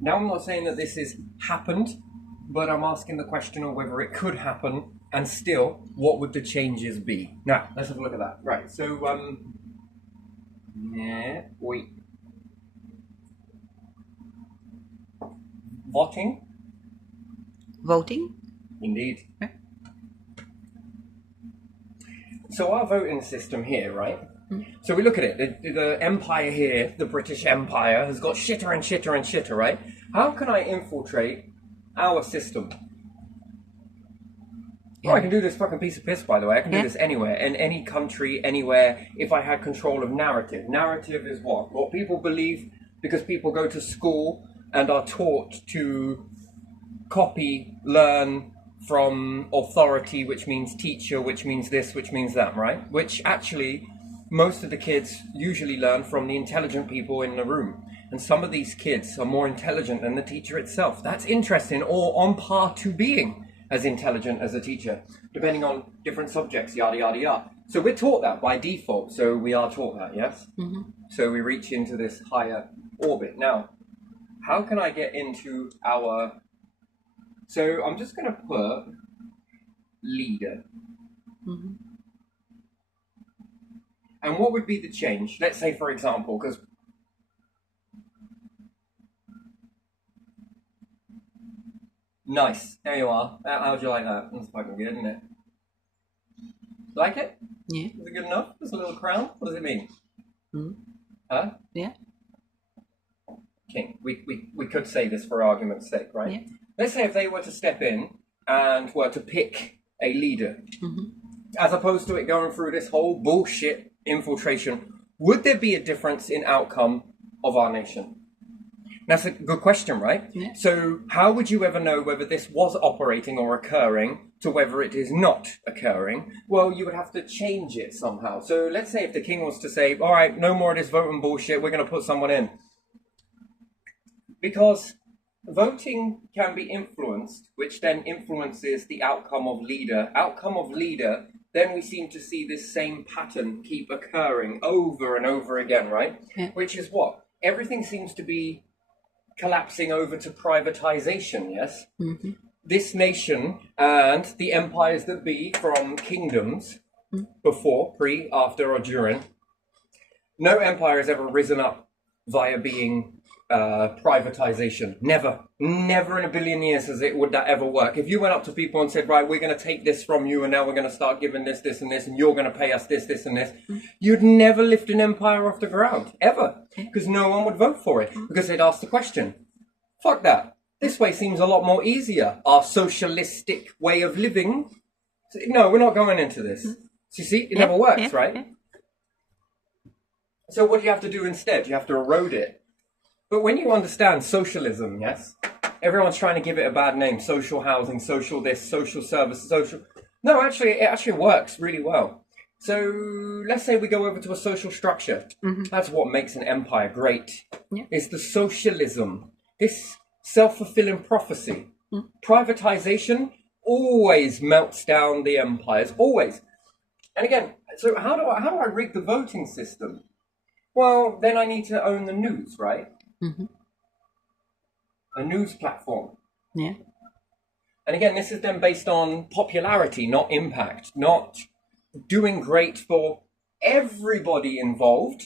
Now, I'm not saying that this has happened, but I'm asking the question of whether it could happen, and still, what would the changes be? Now, let's have a look at that. Right, so, yeah, wait. Voting? Voting? Indeed. Okay. So our voting system here, right? So we look at it. The empire here, the British Empire, has got shitter and shitter and shitter, right? How can I infiltrate our system? Yeah. Oh, I can do this fucking piece of piss, by the way. I can do Yeah. this anywhere, in any country, anywhere, if I had control of narrative. Narrative is what? What people believe, because people go to school and are taught to copy, learn from authority, which means teacher, which means this, which means that, right? Which actually, most of the kids usually learn from the intelligent people in the room. And some of these kids are more intelligent than the teacher itself. That's interesting, or on par to being as intelligent as a teacher, depending on different subjects, yada, yada, yada. So we're taught that by default. So we are taught that, yes? Mm-hmm. So we reach into this higher orbit. Now, how can I get into our... So I'm just going to put leader. Mm-hmm. And what would be the change? Let's say, for example, because... Nice. There you are. How'd you like that? That's fucking good, isn't it? Like it? Yeah. Is it good enough? Just a little crown? What does it mean? Mm-hmm. Huh? Yeah. King. We could say this for argument's sake, right? Yeah. Let's say if they were to step in and were to pick a leader, Mm-hmm. as opposed to it going through this whole bullshit infiltration, would there be a difference in outcome of our nation? That's a good question, right? Yeah. So how would you ever know whether this was operating or occurring to whether it is not occurring? Well, you would have to change it somehow. So let's say if the king was to say, all right, no more of this voting bullshit, we're going to put someone in. Because voting can be influenced, which then influences the outcome of leader. Outcome of leader, then we seem to see this same pattern keep occurring over and over again, right? Yeah. Which is what? Everything seems to be collapsing over to privatization, yes? Mm-hmm. This nation and the empires that be from kingdoms, before, pre, after, or during, no empire has ever risen up via being privatization. Never in a billion years would that ever work. If you went up to people and said, right, we're going to take this from you and now we're going to start giving this and this and you're going to pay us this and this, you'd never lift an empire off the ground, ever, because no one would vote for it, because they'd ask the question, fuck that, this way seems a lot more easier, our socialistic way of living. No, we're not going into this. So you see, it never works, right? Yeah. So what do you have to do instead? You have to erode it. But when you understand socialism, yes, everyone's trying to give it a bad name. Social housing, social this, social service, social... No, actually, it actually works really well. So let's say we go over to a social structure. Mm-hmm. That's what makes an empire great. Yeah. It's the socialism, this self-fulfilling prophecy. Mm. Privatization always melts down the empires, always. And again, so how do I rig the voting system? Well, then I need to own the news, right? Mm-hmm. A news platform. Yeah. And again, this is then based on popularity, not impact, not doing great for everybody involved.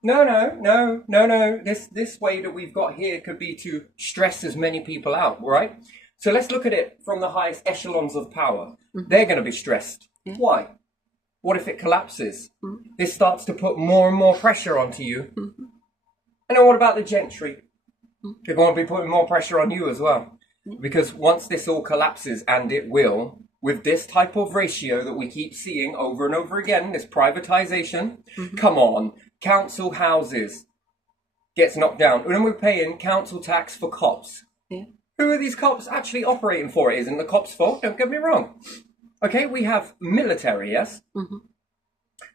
No. This way that we've got here could be to stress as many people out, right? So let's look at it from the highest echelons of power. Mm-hmm. They're going to be stressed. Yeah. Why? What if it collapses? Mm-hmm. This starts to put more and more pressure onto you. Mm-hmm. And then what about the gentry? They're going to be putting more pressure on you as well. Because once this all collapses, and it will, with this type of ratio that we keep seeing over and over again, this privatization, come on, council houses gets knocked down. And then we're paying council tax for cops. Yeah. Who are these cops actually operating for? It isn't the cops' fault, don't get me wrong. Okay, we have military, yes? Mm-hmm.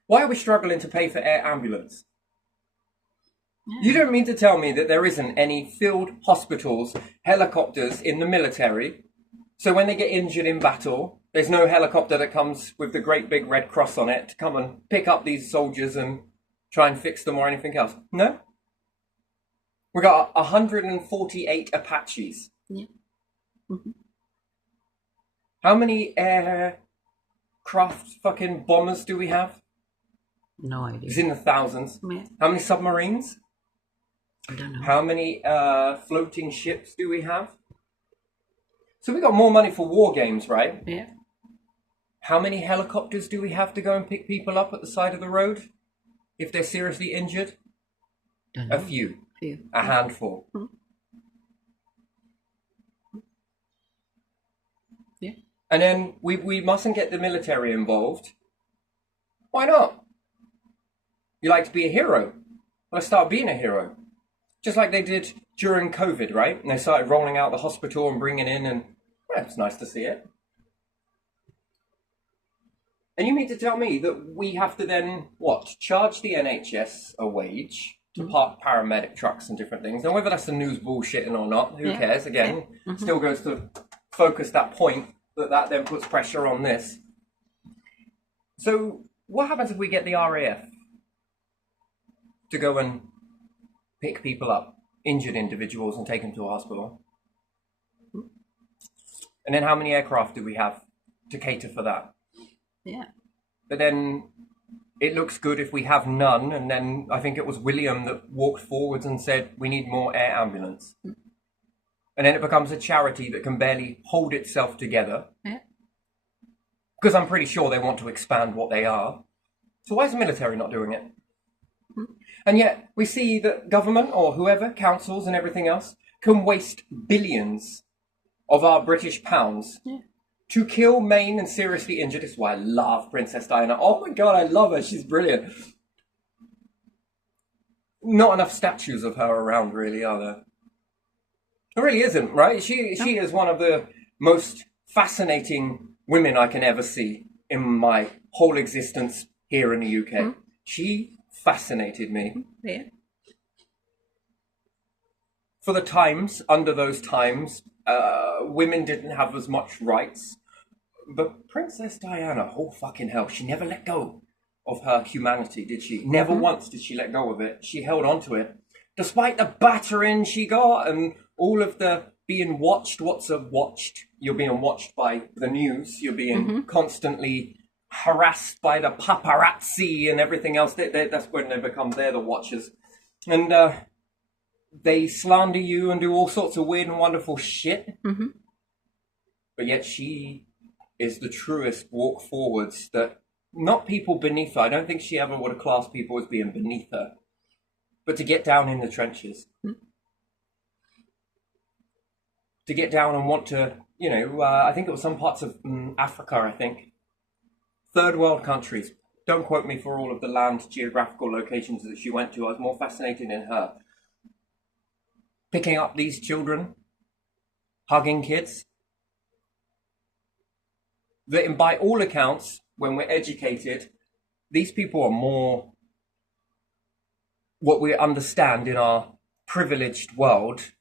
Why are we struggling to pay for air ambulance? Yeah. You don't mean to tell me that there isn't any field hospitals, helicopters in the military, so when they get injured in battle, there's no helicopter that comes with the great big red cross on it to come and pick up these soldiers and try and fix them or anything else? No? We got 148 Apaches. Yeah. Mm-hmm. How many aircraft fucking bombers do we have? No It's idea. in the thousands. Yeah. How many submarines? I don't know. How many floating ships do we have? So we got more money for war games, right? Yeah. How many helicopters do we have to go and pick people up at the side of the road if they're seriously injured? Don't know. A few. Few. A handful. Mm. Yeah. And then we mustn't get the military involved. Why not? You like to be a hero? Let's start being a hero. Just like they did during COVID, right? And they started rolling out the hospital and bringing in, and well, it's nice to see it. And you mean to tell me that we have to then, what, charge the NHS a wage to park paramedic trucks and different things? Now, whether that's the news bullshitting or not, who cares? Again, still goes to focus that point that then puts pressure on this. So what happens if we get the RAF to go and pick people up, injured individuals, and take them to a hospital? And then how many aircraft do we have to cater for that? Yeah. But then it looks good if we have none, and then I think it was William that walked forwards and said, we need more air ambulance. And then it becomes a charity that can barely hold itself together. Yeah. Because I'm pretty sure they want to expand what they are. So why is the military not doing it? And yet we see that government or whoever, councils and everything else, can waste billions of our British pounds to kill, maim and seriously injure. This is why I love Princess Diana. Oh my God, I love her. She's brilliant. Not enough statues of her around, really, are there? There really isn't, right? She is one of the most fascinating women I can ever see in my whole existence here in the UK. She fascinated me. Yeah. For the times, under those times, women didn't have as much rights. But Princess Diana, oh fucking hell, she never let go of her humanity, did she? Never once did she let go of it. She held on to it. Despite the battering she got and all of the being watched. What's a watched? You're being watched by the news. You're being constantly harassed by the paparazzi and everything else. That's when they're the watchers. And they slander you and do all sorts of weird and wonderful shit. But yet she is the truest walk forwards that not people beneath her. I don't think she ever would have classed people as being beneath her. But to get down in the trenches. To get down and want to, I think it was some parts of Africa, I think. Third world countries. Don't quote me for all of the land geographical locations that she went to. I was more fascinated in her. Picking up these children, hugging kids. That, by all accounts, when we're educated, these people are more what we understand in our privileged world,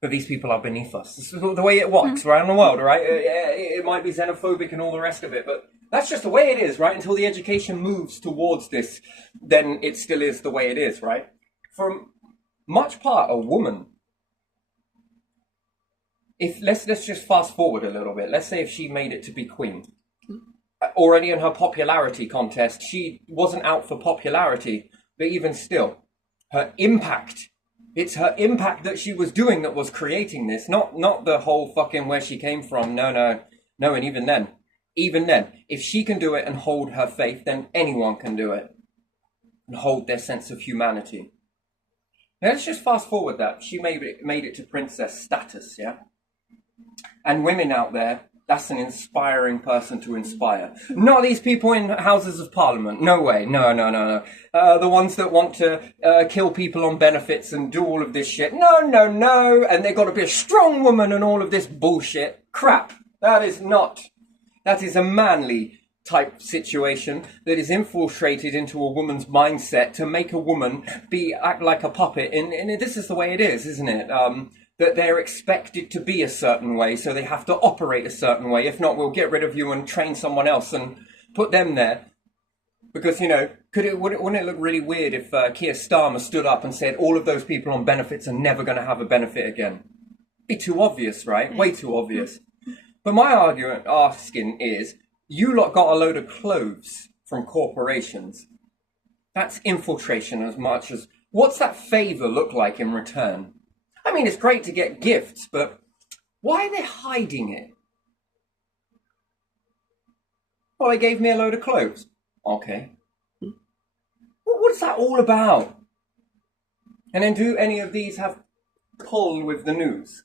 that these people are beneath us. This is the way it works around the world, right? It might be xenophobic and all the rest of it, but that's just the way it is, right? Until the education moves towards this, then it still is the way it is, right? For much part, a woman, let's just fast forward a little bit. Let's say if she made it to be queen. Already in her popularity contest, she wasn't out for popularity, but even still, her impact. It's her impact that she was doing that was creating this, not the whole fucking where she came from. No. And even then, if she can do it and hold her faith, then anyone can do it and hold their sense of humanity. Now let's just fast forward that. She made it to princess status, yeah? And women out there, that's an inspiring person to inspire. Not these people in Houses of Parliament. No way. No. The ones that want to kill people on benefits and do all of this shit. No. And they've got to be a strong woman and all of this bullshit. Crap. That is a manly type situation that is infiltrated into a woman's mindset to make a woman act like a puppet. And this is the way it is, isn't it? That they're expected to be a certain way, so they have to operate a certain way. If not, we'll get rid of you and train someone else and put them there. Because, you know, wouldn't it look really weird if Keir Starmer stood up and said all of those people on benefits are never going to have a benefit again? Be too obvious, right? Way too obvious. But my argument asking is, you lot got a load of clothes from corporations. That's infiltration as much as... What's that favour look like in return? I mean, it's great to get gifts, but why are they hiding it? Well, they gave me a load of clothes. Okay. What is that all about? And then do any of these have pull with the news?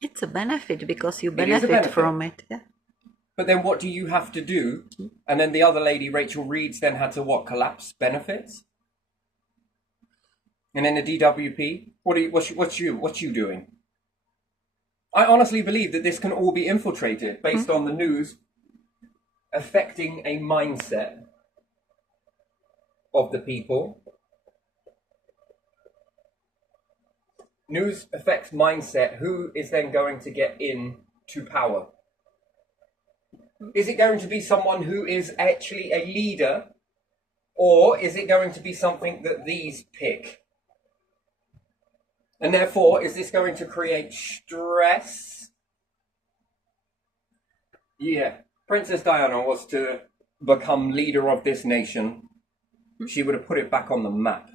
It's a benefit because you It is a benefit benefit. from it. Yeah. But then what do you have to do? And then the other lady, Rachel Reeves, then had to what? Collapse benefits? And then the DWP? What's you doing? I honestly believe that this can all be infiltrated based on the news affecting a mindset of the people. News affects mindset. Who is then going to get into power? Is it going to be someone who is actually a leader, or is it going to be something that these pick? And therefore, is this going to create stress? Yeah. Princess Diana was to become leader of this nation. She would have put it back on the map.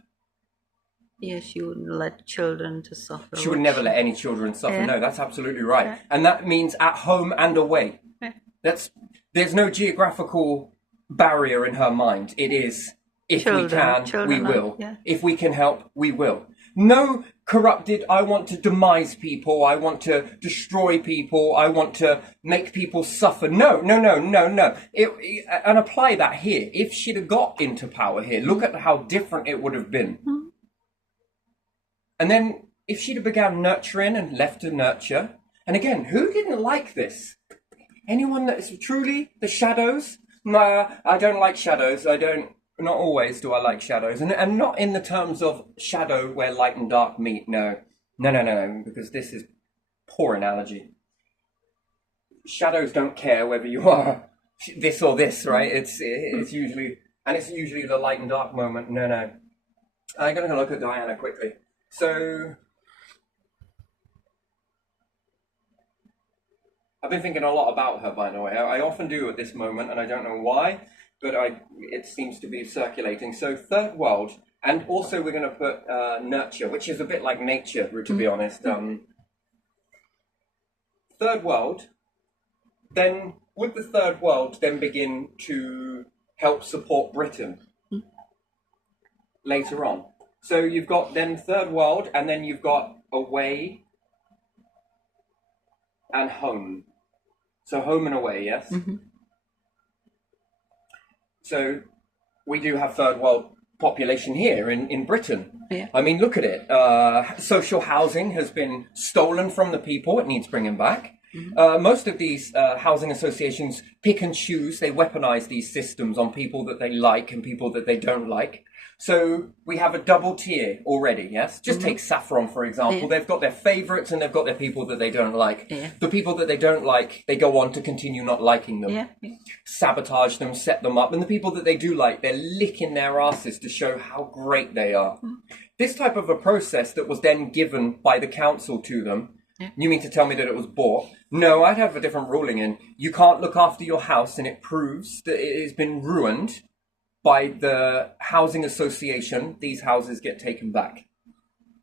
Yes, she wouldn't let children to suffer. She would never let any children suffer. Yeah. No, that's absolutely right. Yeah. And that means at home and away. Yeah. There's no geographical barrier in her mind. It is, if we can, we will. Yeah. If we can help, we will. No corrupted, I want to demise people, I want to destroy people, I want to make people suffer. No. And apply that here. If she'd have got into power here, look at how different it would have been. And then if she'd have began nurturing and left to nurture, and again, who didn't like this? Anyone that is truly the shadows? Nah, I don't like shadows. Not always do I like shadows. And not in the terms of shadow where light and dark meet. No, because this is poor analogy. Shadows don't care whether you are this or this, right? It's usually the light and dark moment. No. I'm going to look at Diana quickly. So I've been thinking a lot about her, by the way. I often do at this moment, and I don't know why, but it seems to be circulating. So third world, and also we're going to put nurture, which is a bit like nature, to be honest. Third world, then would the third world then begin to help support Britain later on? So you've got then third world, and then you've got away and home. So home and away, yes? Mm-hmm. So we do have third world population here in Britain. Yeah. I mean, look at it. Social housing has been stolen from the people. It needs bringing back. Mm-hmm. Most of these housing associations pick and choose. They weaponize these systems on people that they like and people that they don't like. So we have a double tier already, yes? Just take Saffron, for example. Yeah. They've got their favourites and they've got their people that they don't like. Yeah. The people that they don't like, they go on to continue not liking them. Yeah. Sabotage them, set them up. And the people that they do like, they're licking their asses to show how great they are. This type of a process that was then given by the council to them, you mean to tell me that it was bought? No, I'd have a different ruling in. You can't look after your house and it proves that it has been ruined by the housing association. These houses get taken back.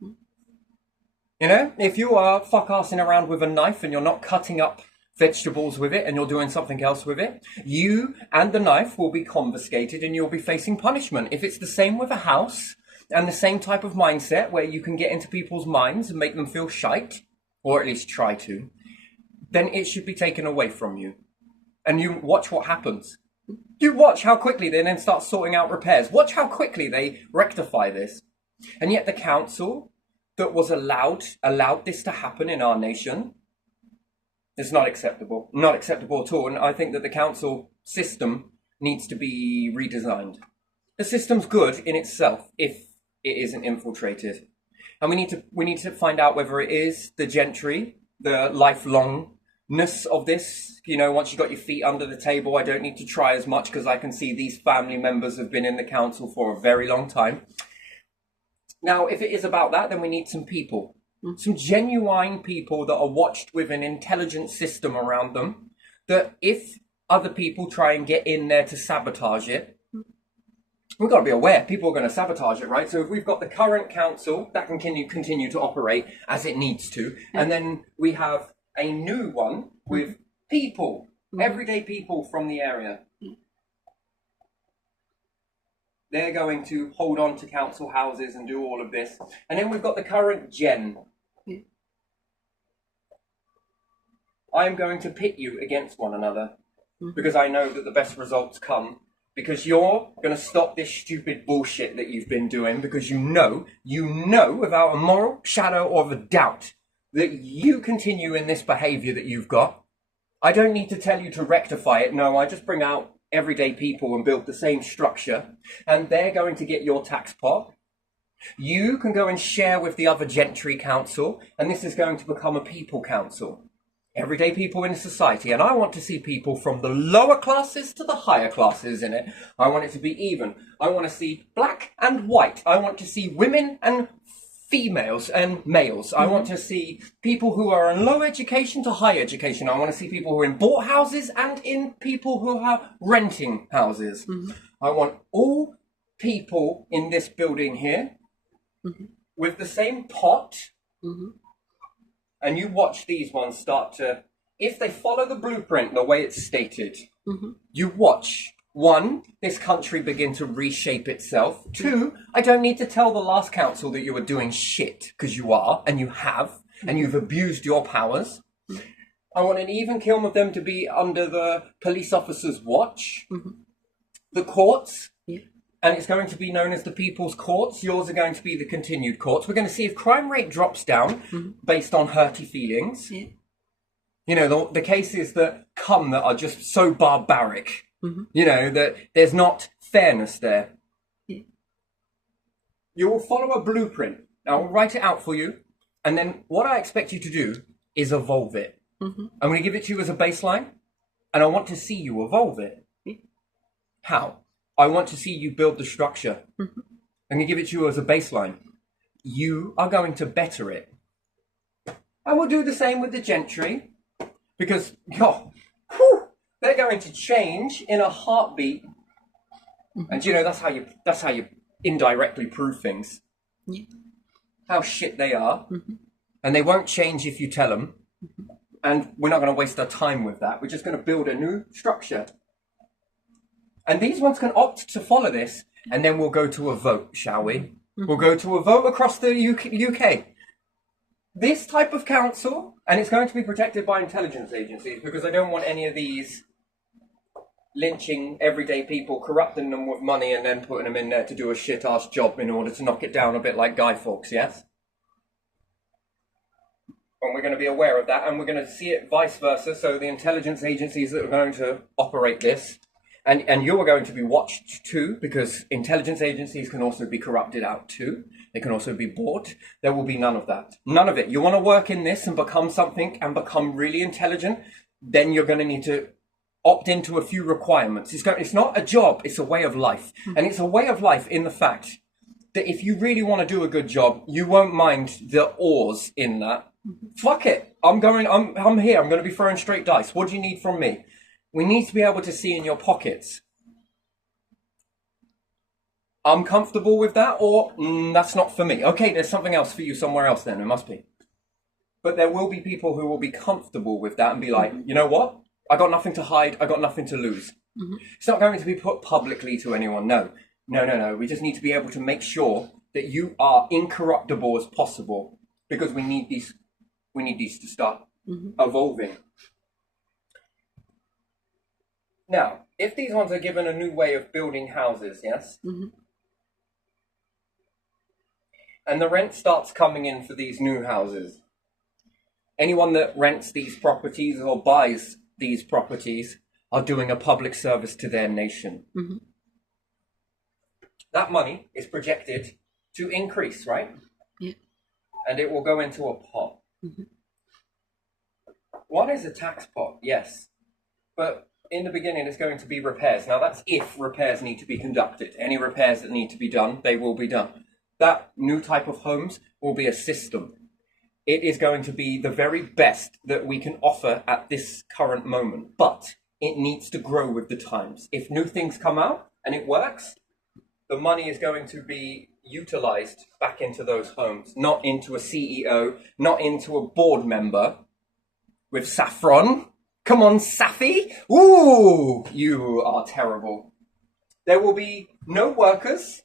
You know, if you are fuck-assing around with a knife and you're not cutting up vegetables with it and you're doing something else with it, you and the knife will be confiscated and you'll be facing punishment. If it's the same with a house and the same type of mindset where you can get into people's minds and make them feel shite, or at least try to, then it should be taken away from you. And you watch what happens. You watch how quickly they then start sorting out repairs. Watch how quickly they rectify this. And yet the council that was allowed this to happen in our nation is not acceptable. Not acceptable at all. And I think that the council system needs to be redesigned. The system's good in itself if it isn't infiltrated. And we need to find out whether it is the gentry, the lifelong ness of this. You know, once you got your feet under the table, I don't need to try as much because I can see these family members have been in the council for a very long time. Now, if it is about that, then we need some people, some genuine people that are watched with an intelligent system around them, that if other people try and get in there to sabotage it, we've got to be aware people are going to sabotage it, right? So if we've got the current council that can continue to operate as it needs to, and then we have a new one with people, everyday people from the area. They're going to hold on to council houses and do all of this. And then we've got the current gen. I'm going to pit you against one another because I know that the best results come because you're going to stop this stupid bullshit that you've been doing because you know without a moral shadow of a doubt that you continue in this behavior that you've got. I don't need to tell you to rectify it. No, I just bring out everyday people and build the same structure, and they're going to get your tax pot. You can go and share with the other gentry council, and this is going to become a people council. Everyday people in society, and I want to see people from the lower classes to the higher classes in it. I want it to be even. I want to see black and white. I want to see women and females and males. I want to see people who are in low education to high education. I want to see people who are in bought houses and in people who are renting houses. I want all people in this building here with the same pot. And you watch these ones start to, if they follow the blueprint the way it's stated, you watch. 1, this country begin to reshape itself. 2, I don't need to tell the last council that you were doing shit, because you are, and you have, and you've abused your powers. I want an even kill of them to be under the police officer's watch, the courts, and it's going to be known as the people's courts. Yours are going to be the continued courts. We're going to see if crime rate drops down based on hurty feelings. You know, the cases that come that are just so barbaric. You know, that there's not fairness there. You will follow a blueprint. I'll write it out for you. And then what I expect you to do is evolve it. I'm going to give it to you as a baseline. And I want to see you evolve it. How? I want to see you build the structure. I'm going to give it to you as a baseline. You are going to better it. I will do the same with the gentry. Because, they're going to change in a heartbeat, and you know that's how you indirectly prove things. How shit they are, and they won't change if you tell them. And we're not going to waste our time with that. We're just going to build a new structure, and these ones can opt to follow this, and then we'll go to a vote, shall we? We'll go to a vote across the UK. This type of council, and it's going to be protected by intelligence agencies because I don't want any of these lynching everyday people, corrupting them with money and then putting them in there to do a shit-ass job in order to knock it down a bit like Guy Fawkes, yes? And we're going to be aware of that, and we're going to see it vice versa, so the intelligence agencies that are going to operate this, and you are going to be watched too, because intelligence agencies can also be corrupted out too. They can also be bought. There will be none of that. None of it. You want to work in this and become something and become really intelligent, then you're going to need to opt into a few requirements. It's not a job, it's a way of life. And it's a way of life in the fact that if you really want to do a good job, you won't mind the ors in that. Fuck it. I'm here. I'm going to be throwing straight dice. What do you need from me? We need to be able to see in your pockets. I'm comfortable with that, or that's not for me. Okay, there's something else for you somewhere else then, it must be. But there will be people who will be comfortable with that and be like, you know what? I got nothing to hide, I got nothing to lose. It's not going to be put publicly to anyone, no. No. We just need to be able to make sure that you are incorruptible as possible, because we need these to start evolving. Now, if these ones are given a new way of building houses, yes? And the rent starts coming in for these new houses. Anyone that rents these properties or buys these properties are doing a public service to their nation. That money is projected to increase, right? Yeah. And it will go into a pot. One is a tax pot, yes. But in the beginning, it's going to be repairs. Now, that's if repairs need to be conducted. Any repairs that need to be done, they will be done. That new type of homes will be a system. It is going to be the very best that we can offer at this current moment. But it needs to grow with the times. If new things come out and it works, the money is going to be utilized back into those homes, not into a CEO, not into a board member with saffron. Come on, Safi. Ooh, you are terrible. There will be no workers.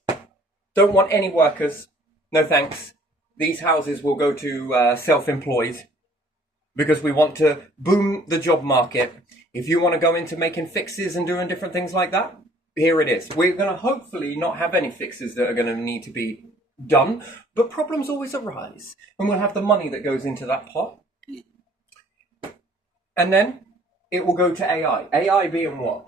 Don't want any workers. No thanks. These houses will go to self-employed because we want to boom the job market. If you want to go into making fixes and doing different things like that, here it is. We're going to hopefully not have any fixes that are going to need to be done, but problems always arise, and we'll have the money that goes into that pot. And then it will go to AI. AI being what?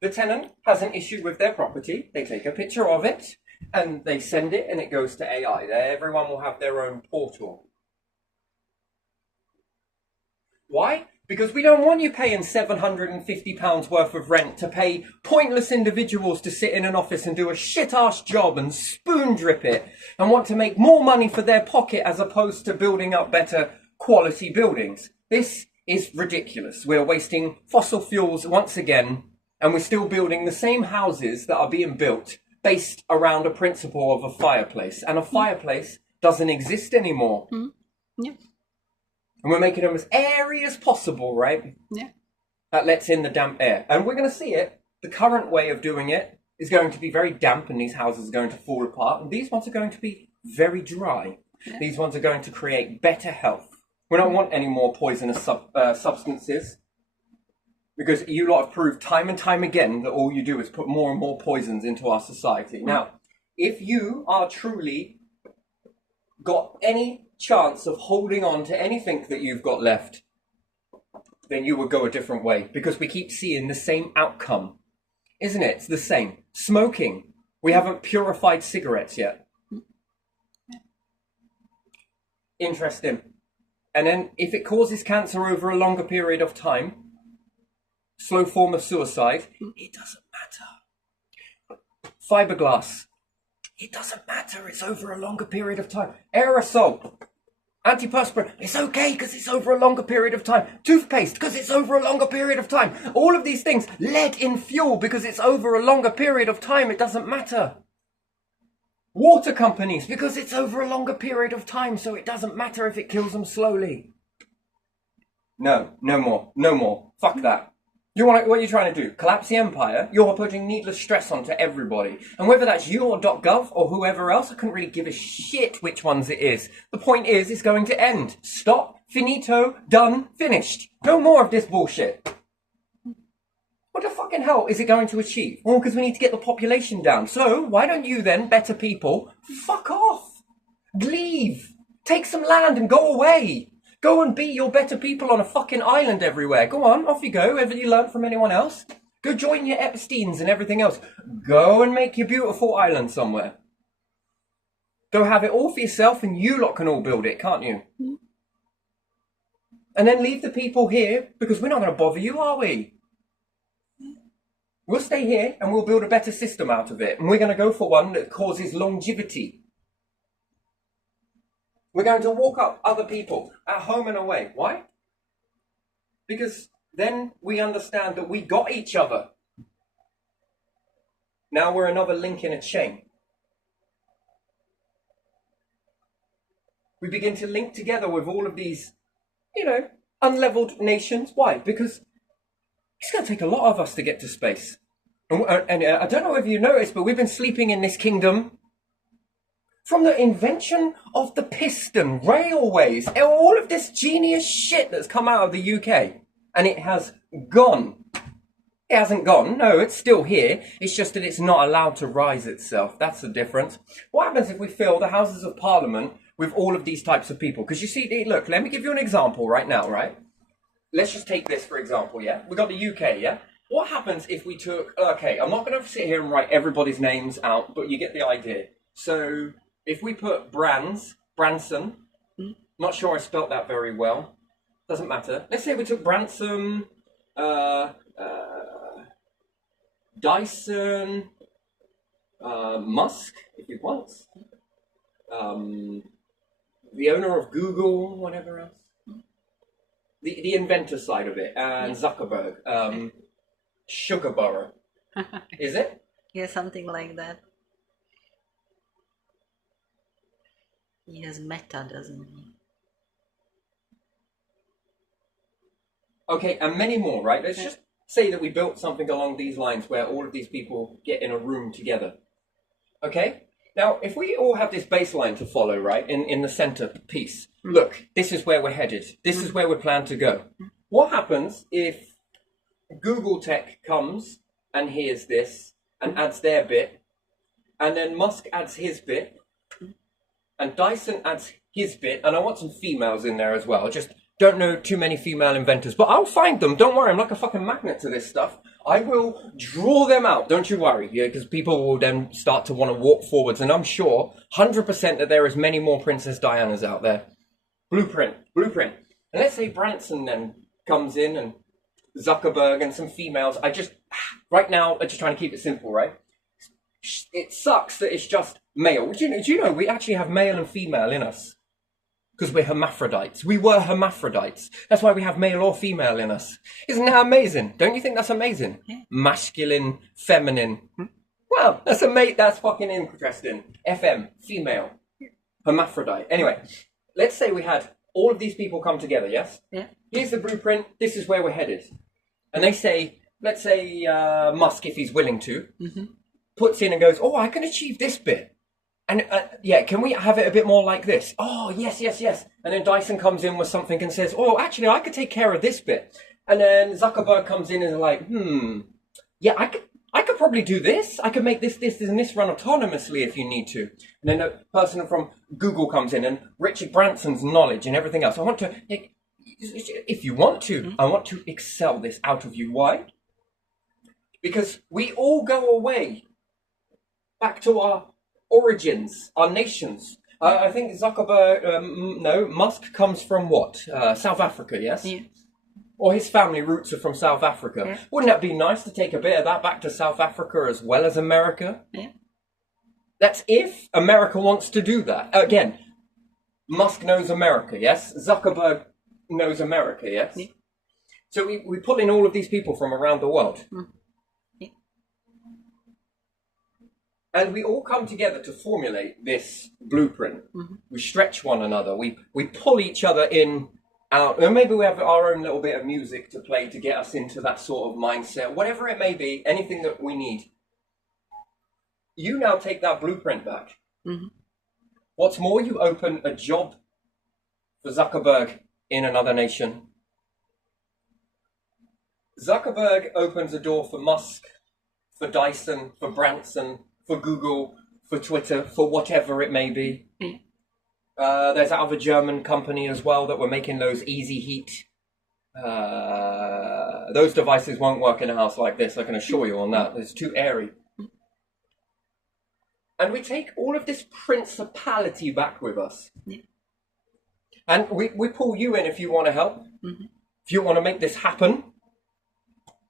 The tenant has an issue with their property. They take a picture of it and they send it and it goes to AI. Everyone will have their own portal. Why? Because we don't want you paying £750 worth of rent to pay pointless individuals to sit in an office and do a shit-ass job and spoon drip it and want to make more money for their pocket as opposed to building up better quality buildings. This is ridiculous. We're wasting fossil fuels once again, and we're still building the same houses that are being built based around a principle of a fireplace. And a fireplace doesn't exist anymore. Mm. Yeah. And we're making them as airy as possible, right? Yeah. That lets in the damp air. And we're going to see it. The current way of doing it is going to be very damp, and these houses are going to fall apart. And these ones are going to be very dry. Yeah. These ones are going to create better health. We don't want any more poisonous substances, because you lot have proved time and time again that all you do is put more and more poisons into our society. Now, if you are truly got any chance of holding on to anything that you've got left, then you would go a different way, because we keep seeing the same outcome. Isn't it? It's the same. Smoking. We haven't purified cigarettes yet. Interesting. And then if it causes cancer over a longer period of time, slow form of suicide, it doesn't matter. Fiberglass, it doesn't matter. It's over a longer period of time. Aerosol, antiperspirant, it's okay because it's over a longer period of time. Toothpaste, because it's over a longer period of time. All of these things, lead in fuel, because it's over a longer period of time. It doesn't matter. Water companies, because it's over a longer period of time, so it doesn't matter if it kills them slowly. No more. Fuck that. What are you trying to do? Collapse the empire? You're putting needless stress onto everybody. And whether that's you or .gov or whoever else, I couldn't really give a shit which ones it is. The point is, it's going to end. Stop. Finito. Done. Finished. No more of this bullshit. What the fucking hell is it going to achieve? Well, because we need to get the population down. So, why don't you then, better people, fuck off. Leave. Take some land and go away. Go and be your better people on a fucking island everywhere. Go on, off you go. Ever you learnt from anyone else? Go join your Epsteins and everything else. Go and make your beautiful island somewhere. Go have it all for yourself, and you lot can all build it, can't you? Mm. And then leave the people here, because we're not going to bother you, are we? We'll stay here and we'll build a better system out of it. And we're going to go for one that causes longevity. We're going to walk up other people at home and away. Why? Because then we understand that we got each other. Now we're another link in a chain. We begin to link together with all of these, unleveled nations. Why? Because it's going to take a lot of us to get to space. And I don't know if you noticed, but we've been sleeping in this kingdom from the invention of the piston, railways, all of this genius shit that's come out of the UK. And it has gone. It hasn't gone. No, it's still here. It's just that it's not allowed to rise itself. That's the difference. What happens if we fill the Houses of Parliament with all of these types of people? Because you see, look, let me give you an example right now, right? Let's just take this, for example, yeah? We got the UK, yeah? What happens if we took... Okay, I'm not going to sit here and write everybody's names out, but you get the idea. So, if we put Branson, Not sure I spelt that very well. Doesn't matter. Let's say we took Branson, Dyson, Musk, if you want. The owner of Google, whatever else. The inventor side of it, and Zuckerberg. Sugarborough. Is it? Yeah, something like that. He has Meta, doesn't he? Okay, and many more, right? Let's just say that we built something along these lines where all of these people get in a room together. Okay? Now, if we all have this baseline to follow, right, in the center piece, look, this is where we're headed. This is where we plan to go. What happens if Google Tech comes and hears this and adds their bit, and then Musk adds his bit, and Dyson adds his bit, and I want some females in there as well. Just don't know too many female inventors, but I'll find them. Don't worry, I'm like a fucking magnet to this stuff. I will draw them out, don't you worry, yeah, because people will then start to want to walk forwards, and I'm sure 100% that there is many more Princess Dianas out there. Blueprint. And let's say Branson then comes in, and Zuckerberg and some females. Right now, I'm just trying to keep it simple, right? It sucks that it's just male. Do you know we actually have male and female in us? Because we're hermaphrodites. We were hermaphrodites. That's why we have male or female in us. Isn't that amazing? Don't you think that's amazing? Yeah. Masculine, feminine. Wow, that's amazing. That's fucking interesting. FM, female, hermaphrodite. Anyway, let's say we had all of these people come together, yes? Yeah. Here's the blueprint. This is where we're headed. And they say, let's say Musk, if he's willing to, puts in and goes, oh, I can achieve this bit. And can we have it a bit more like this? Oh, yes. And then Dyson comes in with something and says, oh, actually, I could take care of this bit. And then Zuckerberg comes in and is like, yeah, I could probably do this. I could make this, and this run autonomously if you need to. And then a person from Google comes in, and Richard Branson's knowledge and everything else. I want to, if you want to, I want to excel this out of you. Why? Because we all go away back to our origins, our nations. I think Musk comes from what? South Africa, yes? Yeah. Or his family roots are from South Africa. Yeah. Wouldn't that be nice to take a bit of that back to South Africa as well as America? Yeah. That's if America wants to do that. Again, Musk knows America, yes? Zuckerberg knows America, yes? Yeah. So we pull in all of these people from around the world. Yeah. And we all come together to formulate this blueprint. We stretch one another. We pull each other in, out. And maybe we have our own little bit of music to play to get us into that sort of mindset. Whatever it may be, anything that we need. You now take that blueprint back. What's more, you open a job for Zuckerberg in another nation. Zuckerberg opens a door for Musk, for Dyson, for Branson, for Google, for Twitter, for whatever it may be. There's that other German company as well that were making those easy heat. Those devices won't work in a house like this, I can assure you on that. It's too airy. And we take all of this principality back with us. And we pull you in if you want to help. If you want to make this happen.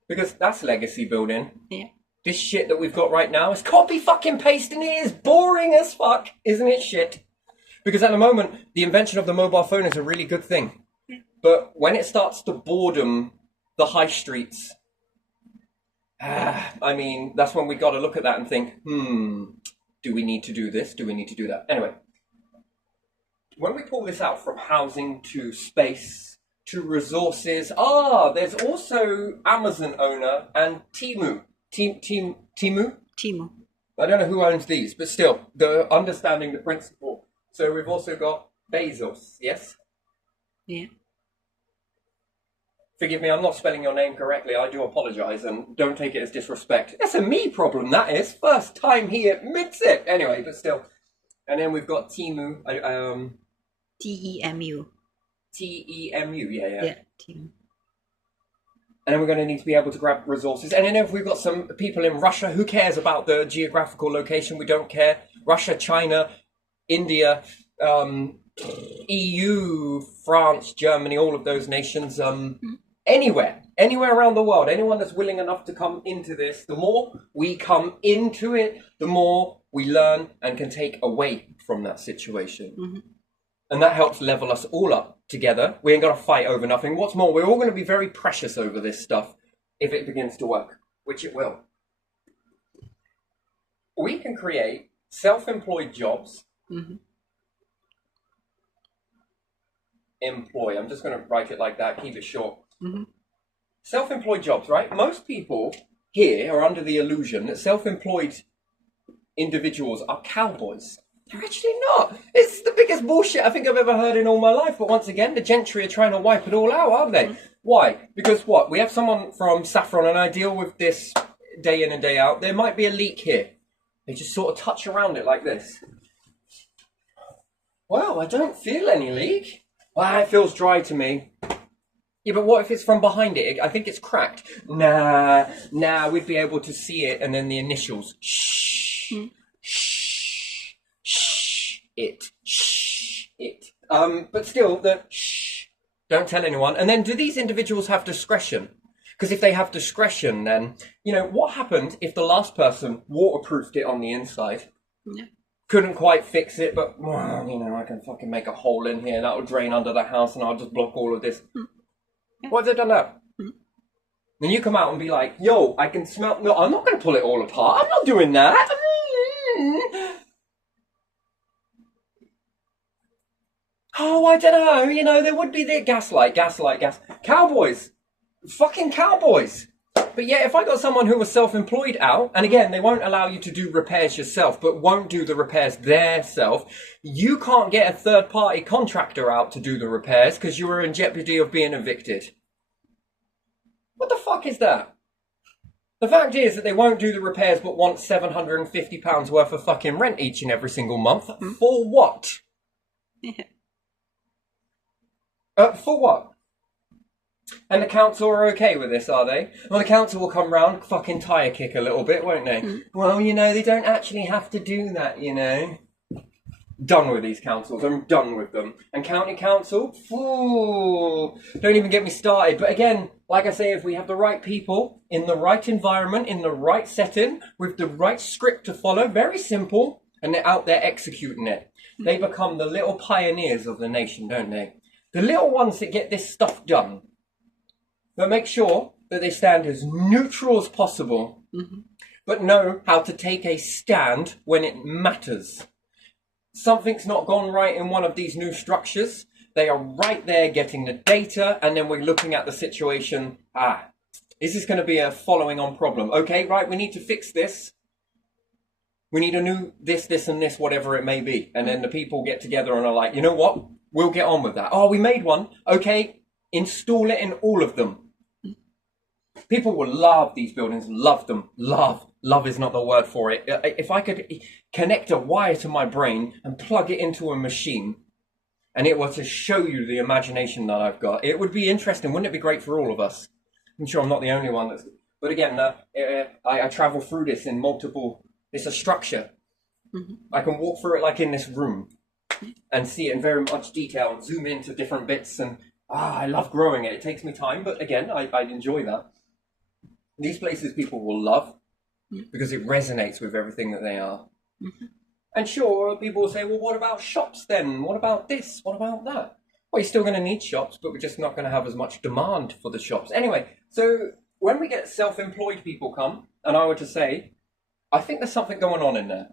Because that's legacy building. Yeah. This shit that we've got right now is copy fucking paste, and it is boring as fuck, isn't it shit? Because at the moment, the invention of the mobile phone is a really good thing. But when it starts to boredom the high streets, I mean, that's when we got to look at that and think, do we need to do this? Do we need to do that? Anyway, when we pull this out from housing to space to resources, there's also Amazon owner and Temu. Temu? Temu. I don't know who owns these, but still, they're understanding the principle. So we've also got Bezos, yes? Yeah. Forgive me, I'm not spelling your name correctly. I do apologise, and don't take it as disrespect. That's a me problem, that is. First time he admits it. Anyway, but still. And then we've got Temu. T-E-M-U. T-E-M-U, yeah. Yeah, Temu. And then we're going to need to be able to grab resources. And then if we've got some people in Russia, who cares about the geographical location? We don't care. Russia, China, India, EU, France, Germany, all of those nations, anywhere around the world, anyone that's willing enough to come into this, the more we come into it, the more we learn and can take away from that situation. And that helps level us all up together. We ain't got to fight over nothing. What's more, we're all going to be very precious over this stuff if it begins to work, which it will. We can create self-employed jobs. Employ. I'm just going to write it like that, keep it short. Self-employed jobs, right? Most people here are under the illusion that self-employed individuals are cowboys. They're actually not. It's the biggest bullshit I think I've ever heard in all my life. But once again, the gentry are trying to wipe it all out, aren't they? Why? Because what? We have someone from Saffron, and I deal with this day in and day out. There might be a leak here. They just sort of touch around it like this. Well, I don't feel any leak. Well, it feels dry to me. Yeah, but what if it's from behind it? I think it's cracked. Nah, we'd be able to see it, and then the initials. Shh. It. But still, the shh. Don't tell anyone. And then, do these individuals have discretion? Because if they have discretion, then, you know, what happened if the last person waterproofed it on the inside? Yeah. Couldn't quite fix it, but, well, you know, I can fucking make a hole in here. That'll drain under the house, and I'll just block all of this. Yeah. What have they done now? Then you come out and be like, yo, I can smell... No, I'm not going to pull it all apart. I'm not doing that. Oh, I don't know. You know, there would be the gaslight. Cowboys. Fucking cowboys. But yeah, if I got someone who was self-employed out, and again, they won't allow you to do repairs yourself, but won't do the repairs theirself, you can't get a third-party contractor out to do the repairs because you are in jeopardy of being evicted. What the fuck is that? The fact is that they won't do the repairs but want £750 worth of fucking rent each and every single month. For what? Yeah. For what? And the council are okay with this, are they? Well, the council will come round, fucking tyre kick a little bit, won't they? Well, you know, they don't actually have to do that, you know. Done with these councils. I'm done with them. And county council? Ooh, don't even get me started. But again, like I say, if we have the right people, in the right environment, in the right setting, with the right script to follow, very simple, and they're out there executing it, they become the little pioneers of the nation, don't they? The little ones that get this stuff done. But make sure that they stand as neutral as possible, but know how to take a stand when it matters. Something's not gone right in one of these new structures. They are right there getting the data, and then we're looking at the situation. Is this going to be a following on problem? Okay, right, we need to fix this. We need a new this, and this, whatever it may be. And then the people get together and are like, you know what? We'll get on with that. Oh, we made one. Okay, install it in all of them. People will love these buildings, love them. Love is not the word for it. If I could connect a wire to my brain and plug it into a machine, and it were to show you the imagination that I've got, it would be interesting. Wouldn't it be great for all of us? I'm sure I'm not the only one that's... But again, I travel through this in multiple... It's a structure. I can walk through it like in this room and see it in very much detail and zoom into different bits. And I love growing it. It takes me time, but again, I enjoy that. These places people will love because it resonates with everything that they are. And sure, people will say, well, what about shops then? What about this? What about that? Well, you're still going to need shops, but we're just not going to have as much demand for the shops. Anyway, so when we get self-employed people come, and I were to say, I think there's something going on in there.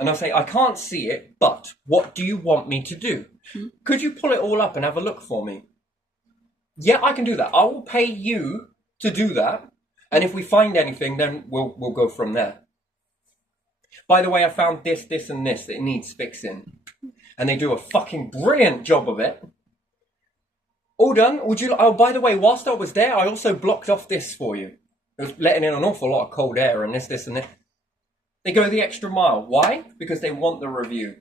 And I'll say, I can't see it, but what do you want me to do? Could you pull it all up and have a look for me? Yeah, I can do that. I will pay you to do that. And if we find anything, then we'll go from there. By the way, I found this, and this that it needs fixing. And they do a fucking brilliant job of it. All done. Would you... Oh, by the way, whilst I was there, I also blocked off this for you. It was letting in an awful lot of cold air and this, and this. They go the extra mile. Why? Because they want the review.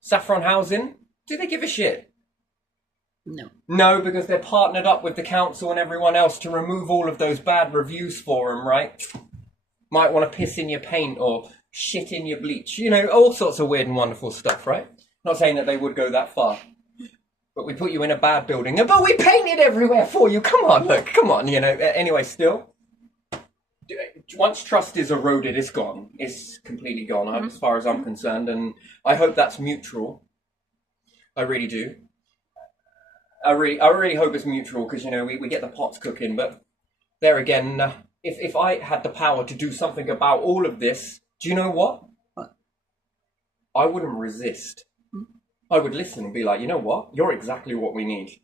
Saffron Housing, do they give a shit? No. No, because they're partnered up with the council and everyone else to remove all of those bad reviews for them, right? Might want to piss in your paint or shit in your bleach. You know, all sorts of weird and wonderful stuff, right? Not saying that they would go that far. But we put you in a bad building. But we painted everywhere for you. Come on, look. Come on, you know. Anyway, still. Once trust is eroded, it's gone. It's completely gone, as far as I'm concerned. And I hope that's mutual. I really do. I really hope it's mutual because, you know, we get the pots cooking. But there again, if I had the power to do something about all of this, do you know what? I wouldn't resist. I would listen and be like, you know what? You're exactly what we need.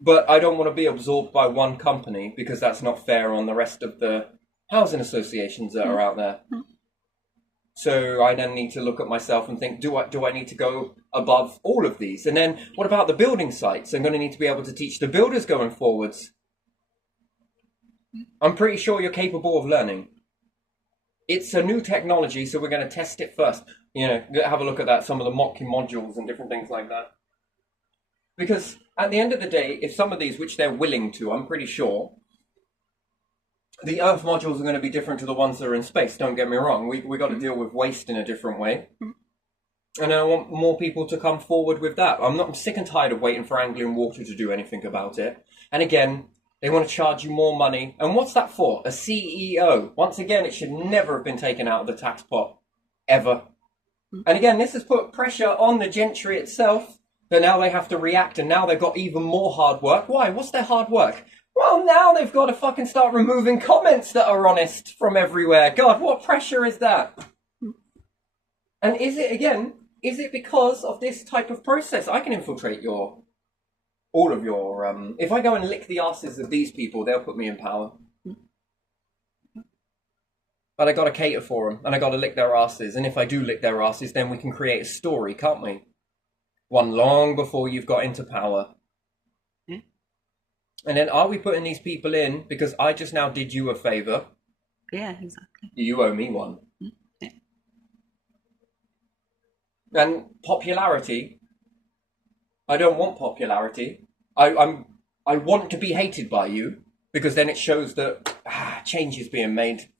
But I don't want to be absorbed by one company because that's not fair on the rest of the housing associations that are out there. So I then need to look at myself and think, do I need to go above all of these? And then what about the building sites? I'm going to need to be able to teach the builders going forwards. I'm pretty sure you're capable of learning. It's a new technology, so we're going to test it first. You know, have a look at that, some of the mock modules and different things like that. Because at the end of the day, if some of these, which they're willing to, I'm pretty sure, the Earth modules are going to be different to the ones that are in space, don't get me wrong. We got to deal with waste in a different way. And I want more people to come forward with that. I'm sick and tired of waiting for Anglian Water to do anything about it. And again, they want to charge you more money. And what's that for? A CEO. Once again, it should never have been taken out of the tax pot. Ever. And again, this has put pressure on the gentry itself. But now they have to react, and now they've got even more hard work. Why? What's their hard work? Well, now they've got to fucking start removing comments that are honest from everywhere. God, what pressure is that? And is it because of this type of process? I can infiltrate all of your, if I go and lick the asses of these people, they'll put me in power. But I got to cater for them, and I got to lick their asses. And if I do lick their asses, then we can create a story, can't we? One long before you've got into power. And then are we putting these people in because I just now did you a favour? Yeah, exactly. You owe me one. Yeah. And popularity, I don't want popularity. I want to be hated by you because then it shows that change is being made.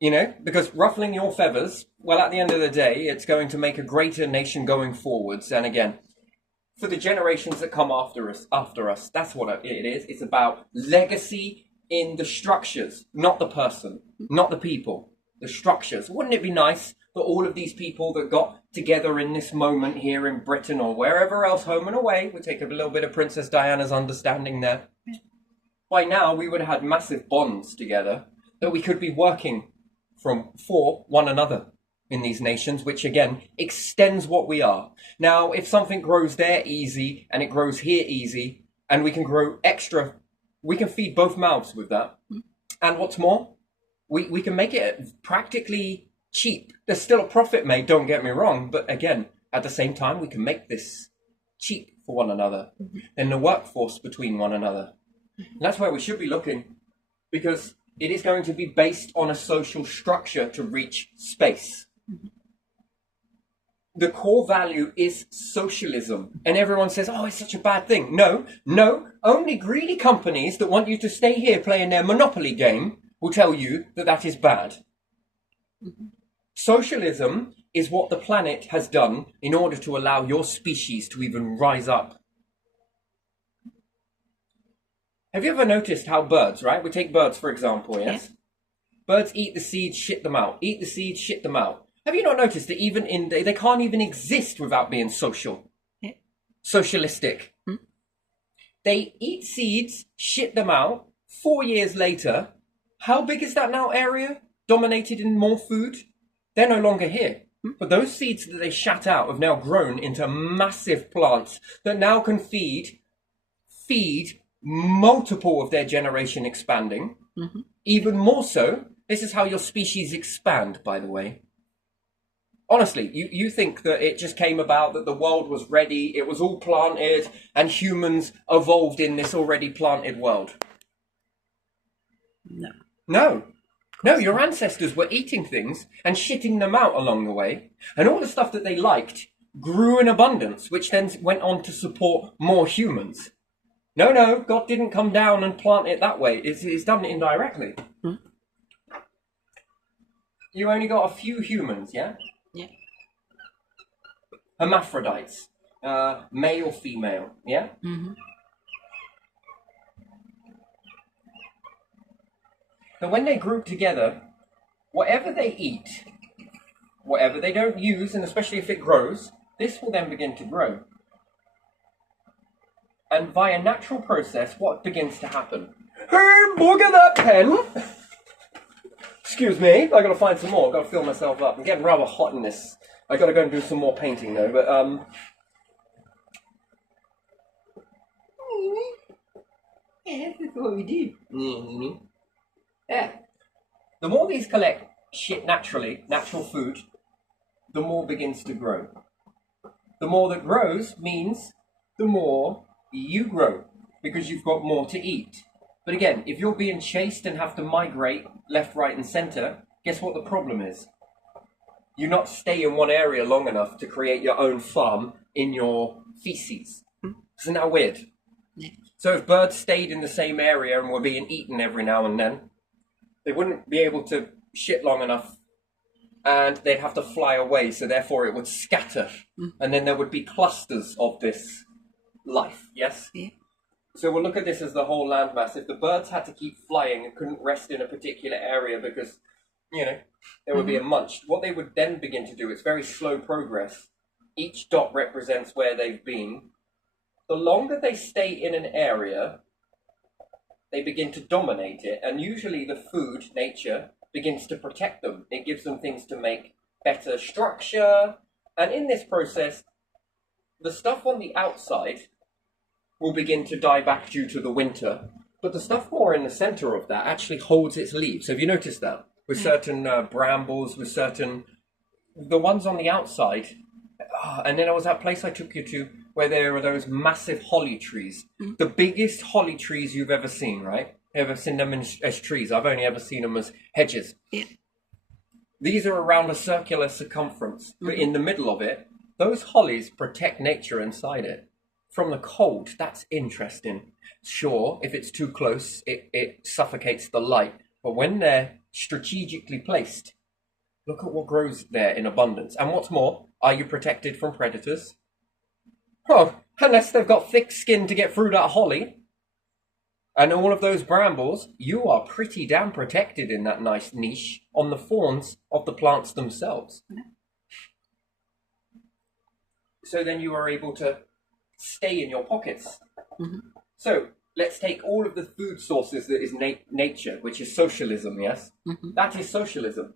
You know, because ruffling your feathers, well, at the end of the day, it's going to make a greater nation going forwards. And again, for the generations that come after us, that's what it is. It's about legacy in the structures, not the person, not the people, the structures. Wouldn't it be nice that all of these people that got together in this moment here in Britain or wherever else, home and away, we take a little bit of Princess Diana's understanding there. By now, we would have had massive bonds together that we could be working for one another in these nations, which again extends what we are. Now, if something grows there easy and it grows here easy, and we can grow extra, we can feed both mouths with that. And what's more, we can make it practically cheap. There's still a profit made, don't get me wrong, but again, at the same time, we can make this cheap for one another and the workforce between one another. And that's where we should be looking, because it is going to be based on a social structure to reach space. The core value is socialism. And everyone says, oh, it's such a bad thing. No, only greedy companies that want you to stay here playing their Monopoly game will tell you that that is bad. Socialism is what the planet has done in order to allow your species to even rise up. Have you ever noticed how birds, right? We take birds, for example, yes? Yeah. Birds eat the seeds, shit them out. Eat the seeds, shit them out. Have you not noticed that even they can't even exist without being social? Yeah. Socialistic. They eat seeds, shit them out. 4 years later, how big is that now area? Dominated in more food? They're no longer here. But those seeds that they shat out have now grown into massive plants that now can feed multiple of their generation expanding. Even more so, this is how your species expand, by the way. Honestly, you think that it just came about, that the world was ready, it was all planted, and humans evolved in this already planted world? No, your ancestors were eating things and shitting them out along the way, and all the stuff that they liked grew in abundance, which then went on to support more humans. No, God didn't come down and plant it that way. It's done it indirectly. You only got a few humans, yeah? Yeah. hermaphrodites, male, female, yeah? Mm-hmm. So when they group together, whatever they eat, whatever they don't use, and especially if it grows, this will then begin to grow. And via natural process, what begins to happen? Hey, look at that pen! Excuse me, I gotta find some more, I gotta fill myself up. I'm getting rather hot in this. I gotta go and do some more painting though, but yeah, that's what we do. Yeah. The more these collect shit naturally, natural food, the more begins to grow. The more that grows means the more you grow, because you've got more to eat. But again, if you're being chased and have to migrate left, right, and center, guess what the problem is? You not stay in one area long enough to create your own farm in your feces. Isn't that weird? Yeah. So if birds stayed in the same area and were being eaten every now and then, they wouldn't be able to shit long enough, and they'd have to fly away, so therefore it would scatter, and then there would be clusters of this life, yes? Yeah. So we'll look at this as the whole landmass. If the birds had to keep flying and couldn't rest in a particular area because, there would be a munch, what they would then begin to do, it's very slow progress. Each dot represents where they've been. The longer they stay in an area, they begin to dominate it, and usually the food, nature, begins to protect them. It gives them things to make better structure, and in this process, the stuff on the outside will begin to die back due to the winter, but the stuff more in the center of that actually holds its leaves. Have you noticed that? With certain brambles, with certain... The ones on the outside, and then there was that place I took you to where there are those massive holly trees. The biggest holly trees you've ever seen, right? Ever seen them as trees? I've only ever seen them as hedges. Yeah. These are around a circular circumference, but in the middle of it, those hollies protect nature inside it from the cold. That's interesting. Sure, if it's too close, it suffocates the light, but when they're strategically placed, look at what grows there in abundance. And what's more, are you protected from predators? Oh, unless they've got thick skin to get through that holly and all of those brambles, you are pretty damn protected in that nice niche on the thorns of the plants themselves. So then you are able to stay in your pockets. So let's take all of the food sources that is nature, which is socialism, yes? That is socialism.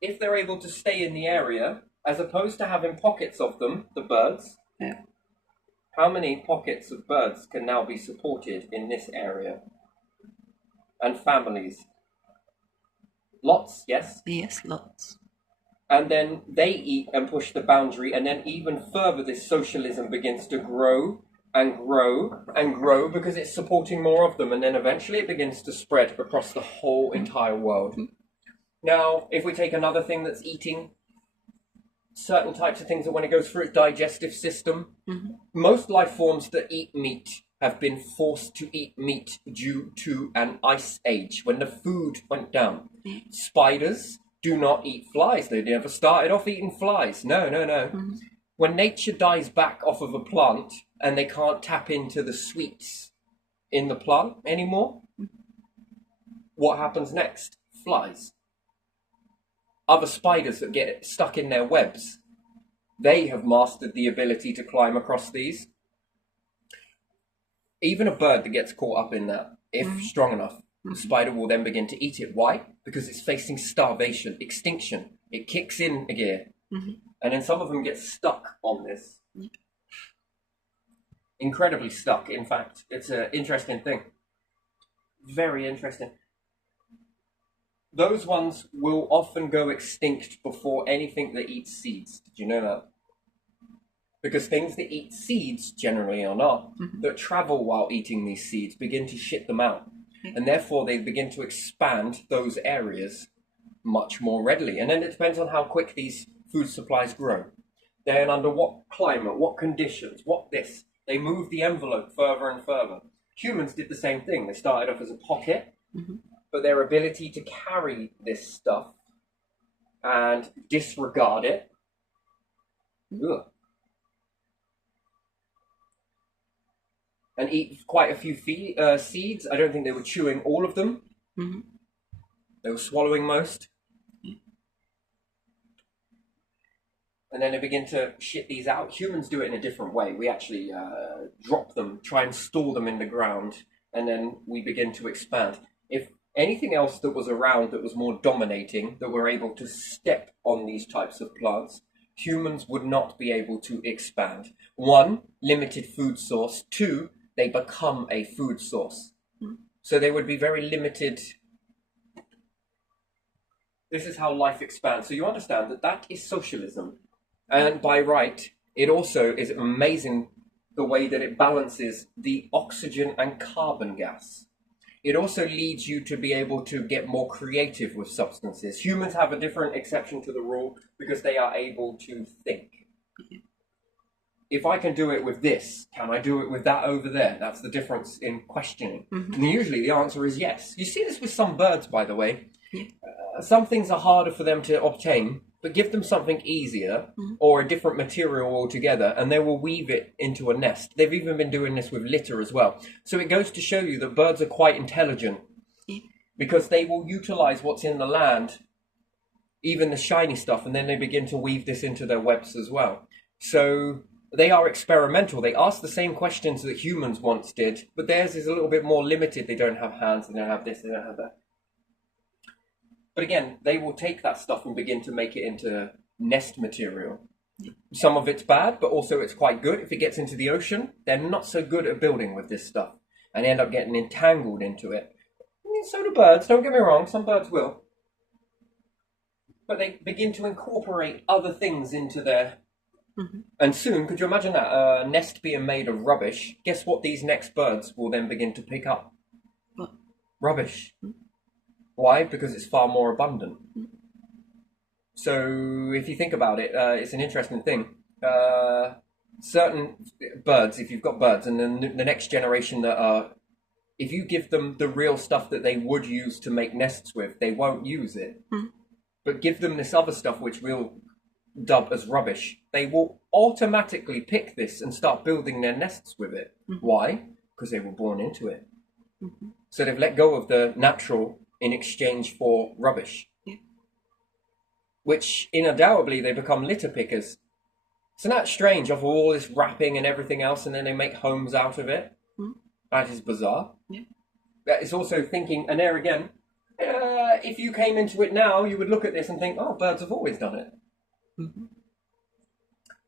If they're able to stay in the area, as opposed to having pockets of them, the birds, how many pockets of birds can now be supported in this area? And families? Lots, yes? Yes, lots. And then they eat and push the boundary, and then even further this socialism begins to grow and grow and grow because it's supporting more of them, and then eventually it begins to spread across the whole entire world. Now, if we take another thing that's eating certain types of things, that when it goes through its digestive system, most life forms that eat meat have been forced to eat meat due to an ice age, when the food went down. Spiders do not eat flies. They never started off eating flies. No. When nature dies back off of a plant and they can't tap into the sweets in the plant anymore, what happens next? Flies. Other spiders that get stuck in their webs, they have mastered the ability to climb across these. Even a bird that gets caught up in that, if strong enough, the spider will then begin to eat it. Why? Because it's facing starvation, extinction. It kicks in a gear. And then some of them get stuck on this. Incredibly stuck, in fact. It's an interesting thing. Very interesting. Those ones will often go extinct before anything that eats seeds. Did you know that? Because things that eat seeds, generally or not, that travel while eating these seeds, begin to shit them out. And therefore they begin to expand those areas much more readily. And then it depends on how quick these food supplies grow. Then under what climate, what conditions, what this. They move the envelope further and further. Humans did the same thing. They started off as a pocket, but their ability to carry this stuff and disregard it Ugh. And eat quite a few seeds. I don't think they were chewing all of them. Mm-hmm. They were swallowing most. And then they begin to shit these out. Humans do it in a different way. We actually drop them, try and store them in the ground, and then we begin to expand. If anything else that was around that was more dominating, that were able to step on these types of plants, humans would not be able to expand. One, limited food source. Two, they become a food source. So they would be very limited. This is how life expands. So you understand that that is socialism. And by right, it also is amazing the way that it balances the oxygen and carbon gas. It also leads you to be able to get more creative with substances. Humans have a different exception to the rule because they are able to think. If I can do it with this, can I do it with that over there? That's the difference in questioning. Mm-hmm. And usually the answer is yes. You see this with some birds, by the way. Yeah. Some things are harder for them to obtain, but give them something easier or a different material altogether, and they will weave it into a nest. They've even been doing this with litter as well. So it goes to show you that birds are quite intelligent because they will utilize what's in the land, even the shiny stuff, and then they begin to weave this into their webs as well. So they are experimental. They ask the same questions that humans once did, but theirs is a little bit more limited. They don't have hands, they don't have this, they don't have that. But again, they will take that stuff and begin to make it into nest material. Some of it's bad, but also it's quite good. If it gets into the ocean, they're not so good at building with this stuff and end up getting entangled into it. So do birds, don't get me wrong, some birds will. But they begin to incorporate other things into their... And soon, could you imagine that? A nest being made of rubbish. Guess what these next birds will then begin to pick up? What? Rubbish. Why? Because it's far more abundant. So if you think about it, it's an interesting thing. Certain birds, if you've got birds, and then the next generation that are, if you give them the real stuff that they would use to make nests with, they won't use it. But give them this other stuff which we'll dub as rubbish. They will automatically pick this and start building their nests with it. Why? Because they were born into it. So they've let go of the natural in exchange for rubbish, which undoubtedly they become litter pickers. Isn't that strange? Of all this wrapping and everything else, and then they make homes out of it. That is bizarre. That is also thinking, and there again, if you came into it now, you would look at this and think, oh, birds have always done it.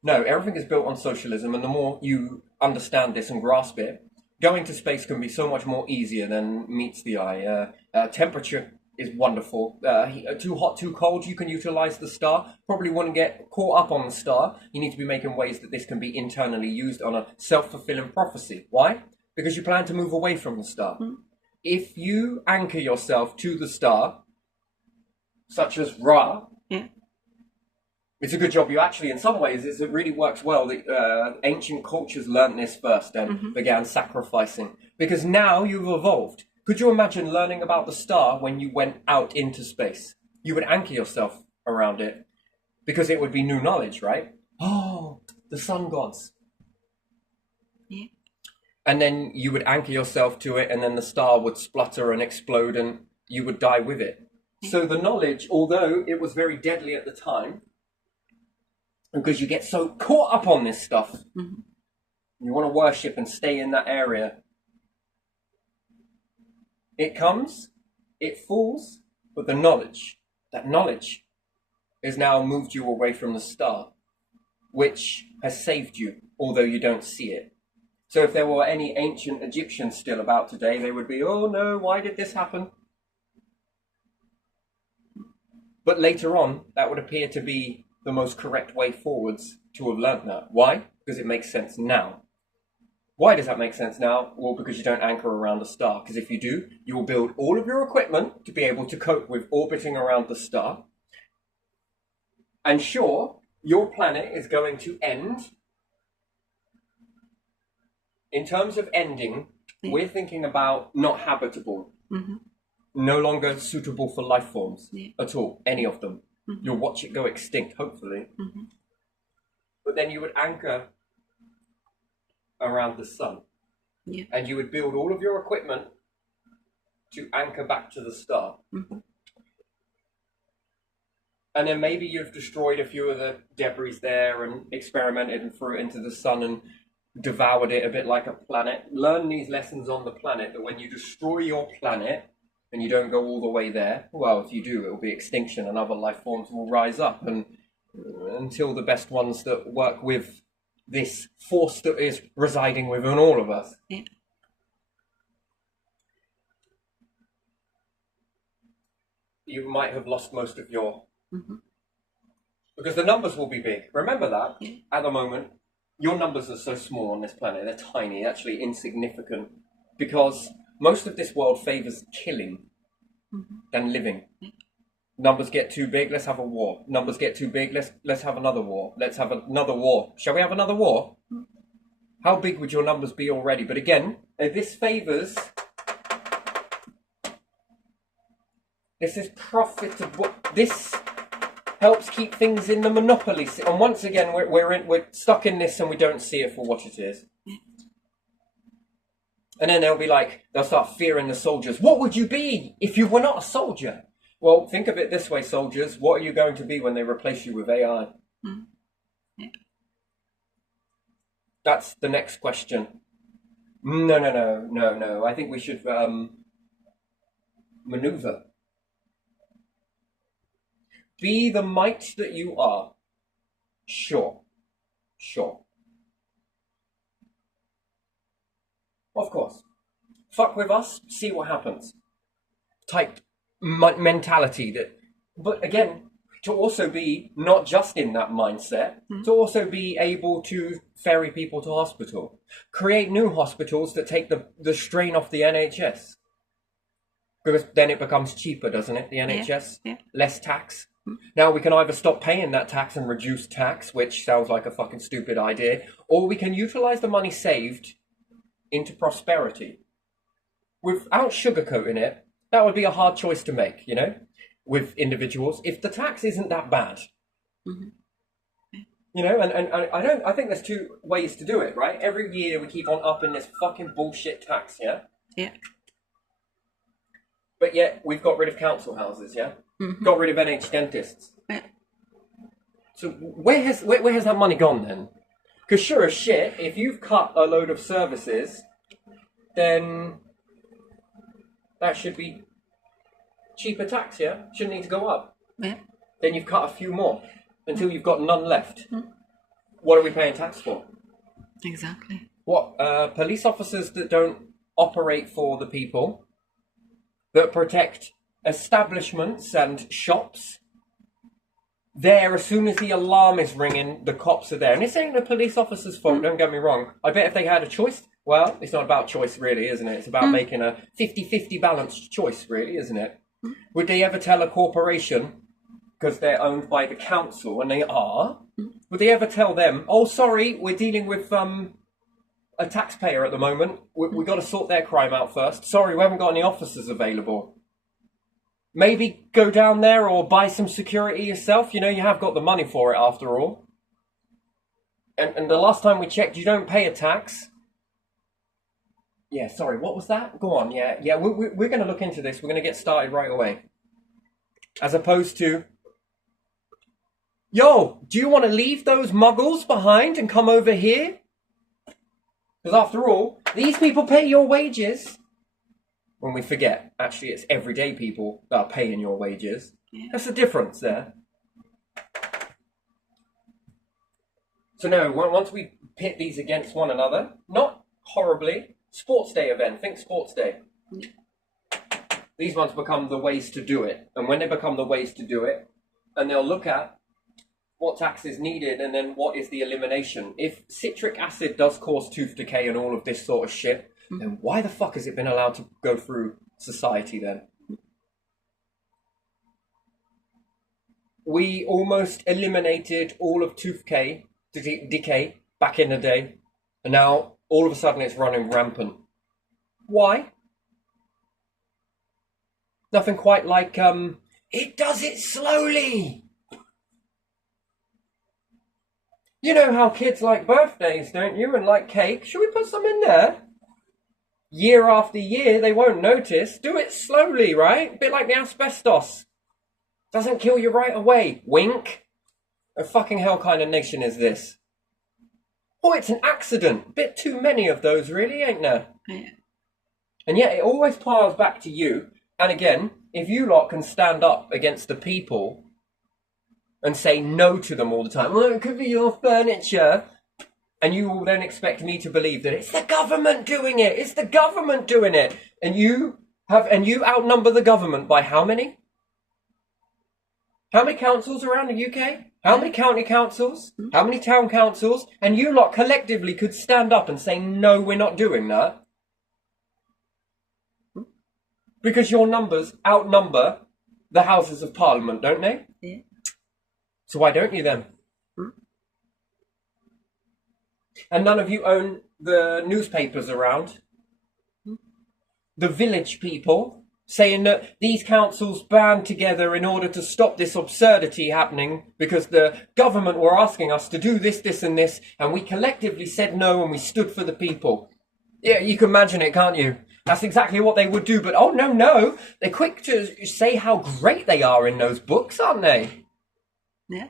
No, everything is built on socialism, and the more you understand this and grasp it, going to space can be so much more easier than meets the eye. Temperature is wonderful. Too hot, too cold, you can utilize the star. Probably wouldn't get caught up on the star. You need to be making ways that this can be internally used on a self-fulfilling prophecy. Why? Because you plan to move away from the star. If you anchor yourself to the star, such as Ra, it's a good job you actually, in some ways, it really works well. The ancient cultures learned this first and began sacrificing. Because now you've evolved. Could you imagine learning about the star when you went out into space? You would anchor yourself around it. Because it would be new knowledge, right? Oh, the sun gods. And then you would anchor yourself to it, and then the star would splutter and explode, and you would die with it. So the knowledge, although it was very deadly at the time, because you get so caught up on this stuff, you want to worship and stay in that area. It comes, it falls, but the knowledge, that knowledge has now moved you away from the star, which has saved you, although you don't see it. So if there were any ancient Egyptians still about today, they would be, oh no, why did this happen? But later on, that would appear to be the most correct way forwards to have learnt that. Why? Because it makes sense now. Why does that make sense now? Well, because you don't anchor around a star. Because if you do, you will build all of your equipment to be able to cope with orbiting around the star. And sure, your planet is going to end. In terms of ending, we're thinking about not habitable. No longer suitable for life forms at all, any of them. You'll watch it go extinct, hopefully. but then you would anchor around the sun. Yeah. And you would build all of your equipment to anchor back to the star. Mm-hmm. And then maybe you've destroyed a few of the debris there and experimented and threw it into the sun and devoured it a bit like a planet. Learn these lessons on the planet, that when you destroy your planet and you don't go all the way there, well, if you do, it will be extinction and other life forms will rise up, and until the best ones that work with this force that is residing within all of us. Yeah. You might have lost most of your... Mm-hmm. Because the numbers will be big. Remember that. Yeah. At the moment, your numbers are so small on this planet. They're tiny, actually insignificant. Because most of this world favours killing than living. Yeah. Numbers get too big, let's have a war. Numbers get too big, let's have another war. Let's have another war. Shall we have another war? How big would your numbers be already? But again, this favours... This is profitable. This helps keep things in the monopoly. And once again, we're stuck in this and we don't see it for what it is. And then they'll start fearing the soldiers. What would you be if you were not a soldier? Well, think of it this way, soldiers. What are you going to be when they replace you with AI? Mm. Yeah. That's the next question. No. I think we should maneuver. Be the might that you are. Sure. Of course. Fuck with us, see what happens. Type mentality that... But again, to also be not just in that mindset, to also be able to ferry people to hospital. Create new hospitals that take the strain off the NHS. Because then it becomes cheaper, doesn't it, the NHS? Yeah. Less tax. Now we can either stop paying that tax and reduce tax, which sounds like a fucking stupid idea, or we can utilise the money saved into prosperity. Without sugarcoating it, that would be a hard choice to make, you know, with individuals, if the tax isn't that bad. Mm-hmm. You know, and I think there's two ways to do it, right? Every year we keep on upping this fucking bullshit tax, yeah? Yeah. But yet we've got rid of council houses, yeah? Mm-hmm. Got rid of NH dentists. Yeah. So where has that money gone then? Because sure as shit, if you've cut a load of services, then that should be cheaper tax, yeah? Shouldn't need to go up. Yeah. Then you've cut a few more until you've got none left. What are we paying tax for? Exactly. What, police officers that don't operate for the people, that protect establishments and shops? There, as soon as the alarm is ringing, the cops are there. And this ain't the police officer's fault, don't get me wrong. I bet if they had a choice, well, it's not about choice really, isn't it? It's about making a 50-50 balanced choice, really, isn't it? Would they ever tell a corporation, because they're owned by the council, and they are, would they ever tell them, oh, sorry, we're dealing with a taxpayer at the moment. We've got to sort their crime out first. Sorry, we haven't got any officers available. Maybe go down there or buy some security yourself. You know, you have got the money for it after all. And the last time we checked, you don't pay a tax. Yeah, sorry, what was that? Go on, yeah, we're going to look into this. We're going to get started right away. As opposed to, yo, do you want to leave those muggles behind and come over here? Because after all, these people pay your wages. When we forget, actually, it's everyday people that are paying your wages. Yeah. That's the difference there. So no, once we pit these against one another, not horribly, sports day event, think sports day. Yeah. These ones become the ways to do it. And when they become the ways to do it, and they'll look at what tax is needed and then what is the elimination. If citric acid does cause tooth decay and all of this sort of shit, then why the fuck has it been allowed to go through society then? We almost eliminated all of tooth decay back in the day, and now all of a sudden it's running rampant. Why? Nothing quite like, it does it slowly. You know how kids like birthdays, don't you? And like cake. Should we put some in there? Year after year, they won't notice. Do it slowly, right? A bit like the asbestos. Doesn't kill you right away. Wink. A fucking hell kind of nation is this? Oh, it's an accident. Bit too many of those, really, ain't there? Yeah. And yet it always piles back to you. And again, if you lot can stand up against the people and say no to them all the time, well, it could be your furniture, and you will then expect me to believe that it's the government doing it, it's the government doing it, and you outnumber the government by how many? How many councils around the UK? How many county councils? How many town councils? And you lot collectively could stand up and say, no, we're not doing that. Because your numbers outnumber the Houses of Parliament, don't they? Yeah. So why don't you then? And none of you own the newspapers around. The village people saying that these councils band together in order to stop this absurdity happening because the government were asking us to do this, this and this, and we collectively said no and we stood for the people. Yeah, you can imagine it, can't you? That's exactly what they would do, but oh no, they're quick to say how great they are in those books, aren't they? Yeah.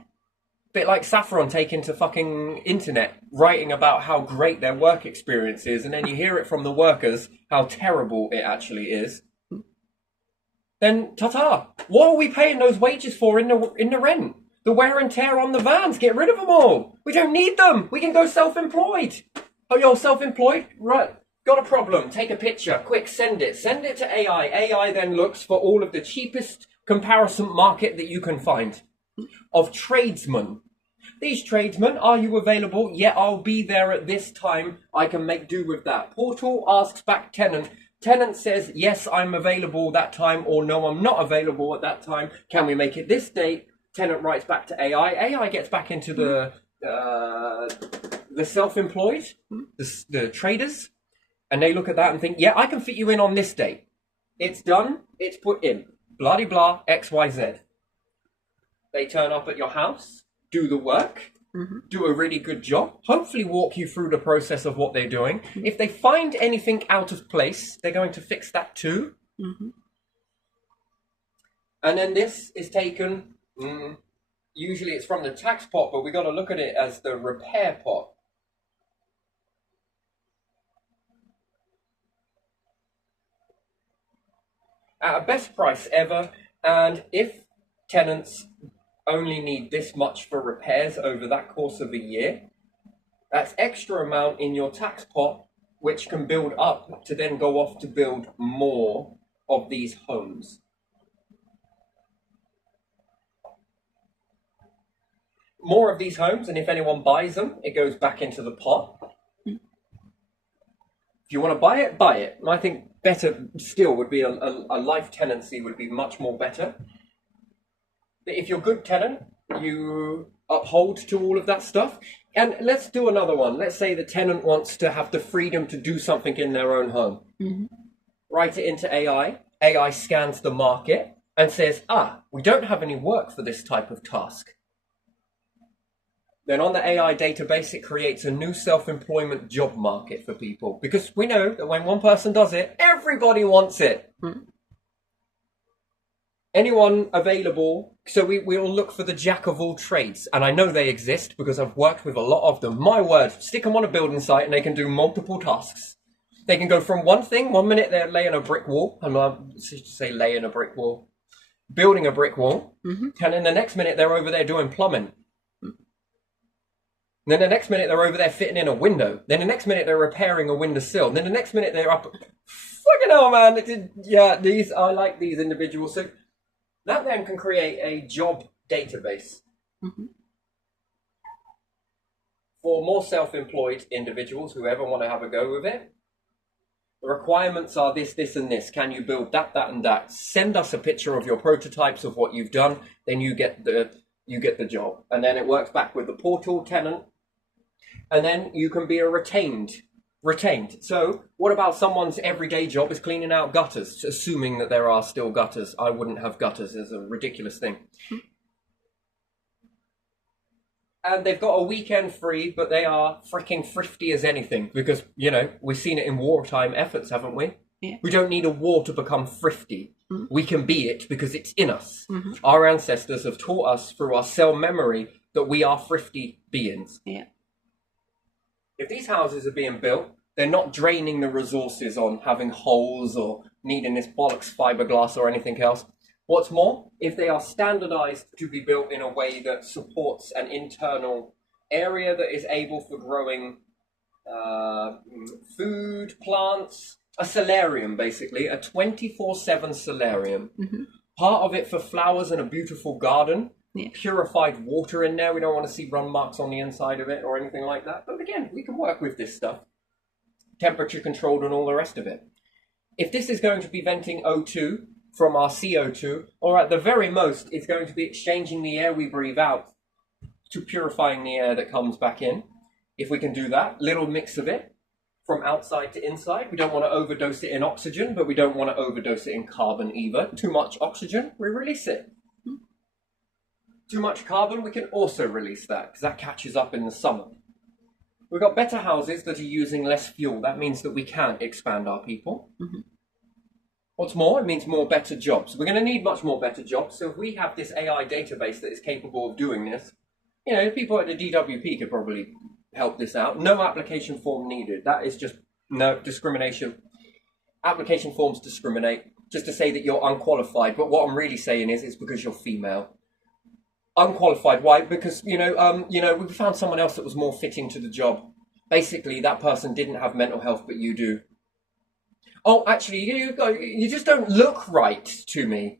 Bit like Saffron taking to fucking internet, writing about how great their work experience is, and then you hear it from the workers how terrible it actually is. Then ta-ta! What are we paying those wages for in the rent? The wear and tear on the vans. Get rid of them all. We don't need them. We can go self-employed. Oh, you're self-employed? Right. Got a problem. Take a picture. Quick, send it. Send it to AI. AI then looks for all of the cheapest comparison market that you can find of tradesmen. These tradesmen, are you available? Yeah, I'll be there at this time. I can make do with that. Portal asks back tenant. Tenant says, yes, I'm available that time, or no, I'm not available at that time. Can we make it this date? Tenant writes back to AI. AI gets back into the self-employed, the traders, and they look at that and think, yeah, I can fit you in on this date. It's done. It's put in. Blah-de-blah, XYZ. They turn up at your house, do the work, do a really good job, hopefully walk you through the process of what they're doing. If they find anything out of place, they're going to fix that too. And then this is taken, usually it's from the tax pot, but we got to look at it as the repair pot. At a best price ever, and if tenants only need this much for repairs over that course of a year, that's extra amount in your tax pot, which can build up to then go off to build more of these homes. More of these homes, and if anyone buys them, it goes back into the pot. If you want to buy it, buy it. I think better still would be a life tenancy would be much more better. But if you're a good tenant, you uphold to all of that stuff. And let's do another one. Let's say the tenant wants to have the freedom to do something in their own home. Write it into AI. AI scans the market and says, we don't have any work for this type of task. Then on the AI database, it creates a new self-employment job market for people. Because we know that when one person does it, everybody wants it. Anyone available, so we'll look for the jack of all trades. And I know they exist because I've worked with a lot of them. My word, stick them on a building site and they can do multiple tasks. They can go from one thing, 1 minute they're laying a brick wall, and I'll say laying a brick wall, building a brick wall, and then the next minute they're over there doing plumbing. Then the next minute they're over there fitting in a window. Then the next minute they're repairing a windowsill. Then the next minute they're up. Fucking hell, man! I like these individuals. So that then can create a job database for more self-employed individuals who ever want to have a go with it. The requirements are this, this, and this. Can you build that, that, and that? Send us a picture of your prototypes of what you've done. Then you get the job, and then it works back with the portal tenant. And then you can be a retained. So what about someone's everyday job is cleaning out gutters, assuming that there are still gutters? I wouldn't have gutters. It's a ridiculous thing. and they've got a weekend free, but they are freaking thrifty as anything because, we've seen it in wartime efforts, haven't we? Yeah. We don't need a war to become thrifty. Mm. We can be it because it's in us. Mm-hmm. Our ancestors have taught us through our cell memory that we are thrifty beings. Yeah. If these houses are being built, they're not draining the resources on having holes or needing this bollocks fiberglass or anything else. What's more, if they are standardized to be built in a way that supports an internal area that is able for growing food, plants, a solarium basically, a 24/7 solarium. Mm-hmm. Part of it for flowers and a beautiful garden. Yeah. Purified water in there. We don't want to see run marks on the inside of it or anything like that. But again, we can work with this stuff. Temperature controlled and all the rest of it. If this is going to be venting O2 from our CO2, or at the very most, it's going to be exchanging the air we breathe out to purifying the air that comes back in. If we can do that, little mix of it from outside to inside. We don't want to overdose it in oxygen, but we don't want to overdose it in carbon either. Too much oxygen, we release it. Too much carbon, we can also release that because that catches up in the summer. We've got better houses that are using less fuel. That means that we can expand our people. Mm-hmm. What's more, it means more better jobs. We're going to need much more better jobs. So if we have this AI database that is capable of doing this, people at the DWP could probably help this out. No application form needed. That is just no discrimination. Application forms discriminate just to say that you're unqualified. But what I'm really saying is it's because you're female. Unqualified. Why? Because, we found someone else that was more fitting to the job. Basically, that person didn't have mental health, but you do. Oh, actually, you just don't look right to me.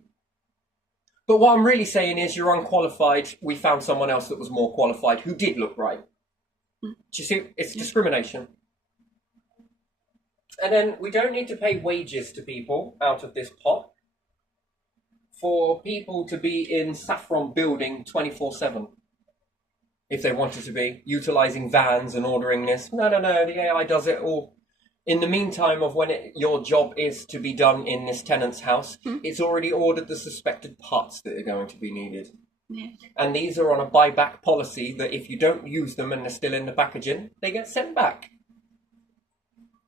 But what I'm really saying is you're unqualified. We found someone else that was more qualified who did look right. Do you see? It's discrimination. And then we don't need to pay wages to people out of this pot for people to be in Saffron building 24/7. If they wanted to be, utilising vans and ordering this. No, the AI does it all. In the meantime of when your job is to be done in this tenant's house, it's already ordered the suspected parts that are going to be needed. Yeah. And these are on a buyback policy that if you don't use them and they're still in the packaging, they get sent back.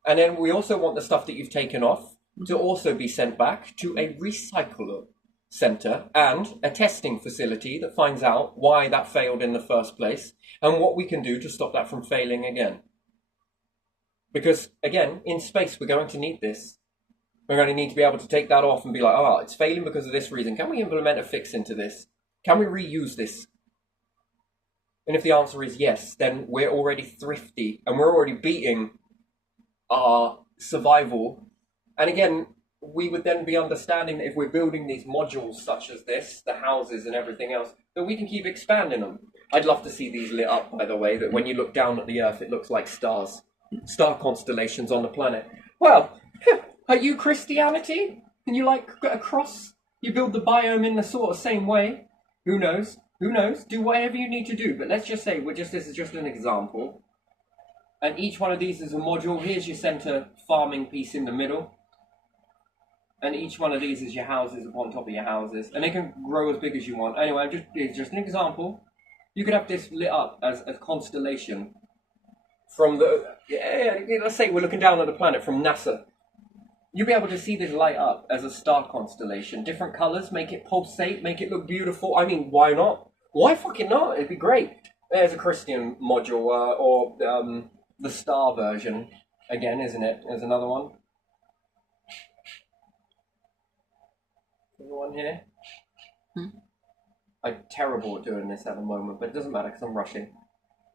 And then we also want the stuff that you've taken off to also be sent back to a recycler centre and a testing facility that finds out why that failed in the first place and what we can do to stop that from failing again. Because, again, in space, we're going to need this. We're going to need to be able to take that off and be like, oh, it's failing because of this reason. Can we implement a fix into this? Can we reuse this? And if the answer is yes, then we're already thrifty and we're already beating our survival. And again, we would then be understanding that if we're building these modules such as this, the houses and everything else, that we can keep expanding them. I'd love to see these lit up, by the way, that when you look down at the Earth, it looks like stars. Star constellations on the planet. Well, are you Christianity? Can you get a cross? You build the biome in the sort of same way? Who knows? Who knows? Do whatever you need to do. But let's just say this is just an example. And each one of these is a module. Here's your center farming piece in the middle. And each one of these is your houses upon top of your houses. And they can grow as big as you want. Anyway, it's just an example. You could have this lit up as a constellation. From let's say we're looking down at the planet from NASA. You'll be able to see this light up as a star constellation. Different colours, make it pulsate, make it look beautiful. I mean, why not? Why fucking not? It'd be great. There's a Christian module, or the star version. Again, isn't it? There's another one. Another one here. I'm terrible at doing this at the moment, but it doesn't matter because I'm rushing.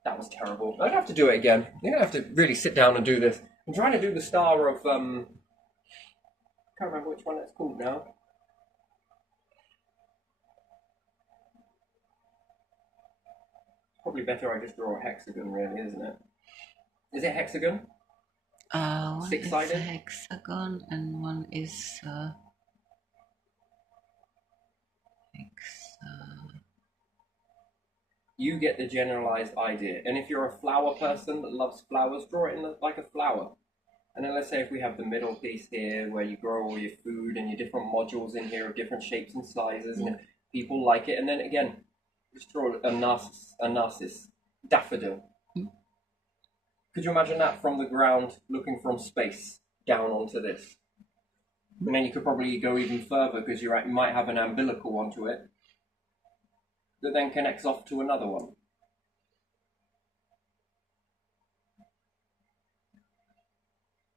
That was terrible. I'd have to do it again. You're going to have to really sit down and do this. I'm trying to do the star of, can't remember which one it's called now. Probably better I just draw a hexagon, really, isn't it? Is it hexagon? One Six-sided? is a hexagon and one is You get the generalized idea. And if you're a flower person that loves flowers, draw it in like a flower. And then let's say if we have the middle piece here where you grow all your food and your different modules in here of different shapes and sizes, and people like it. And then again, Just draw a narcissus daffodil. Could you imagine that from the ground, looking from space down onto this? And then you could probably go even further because you might have an umbilical onto it that then connects off to another one.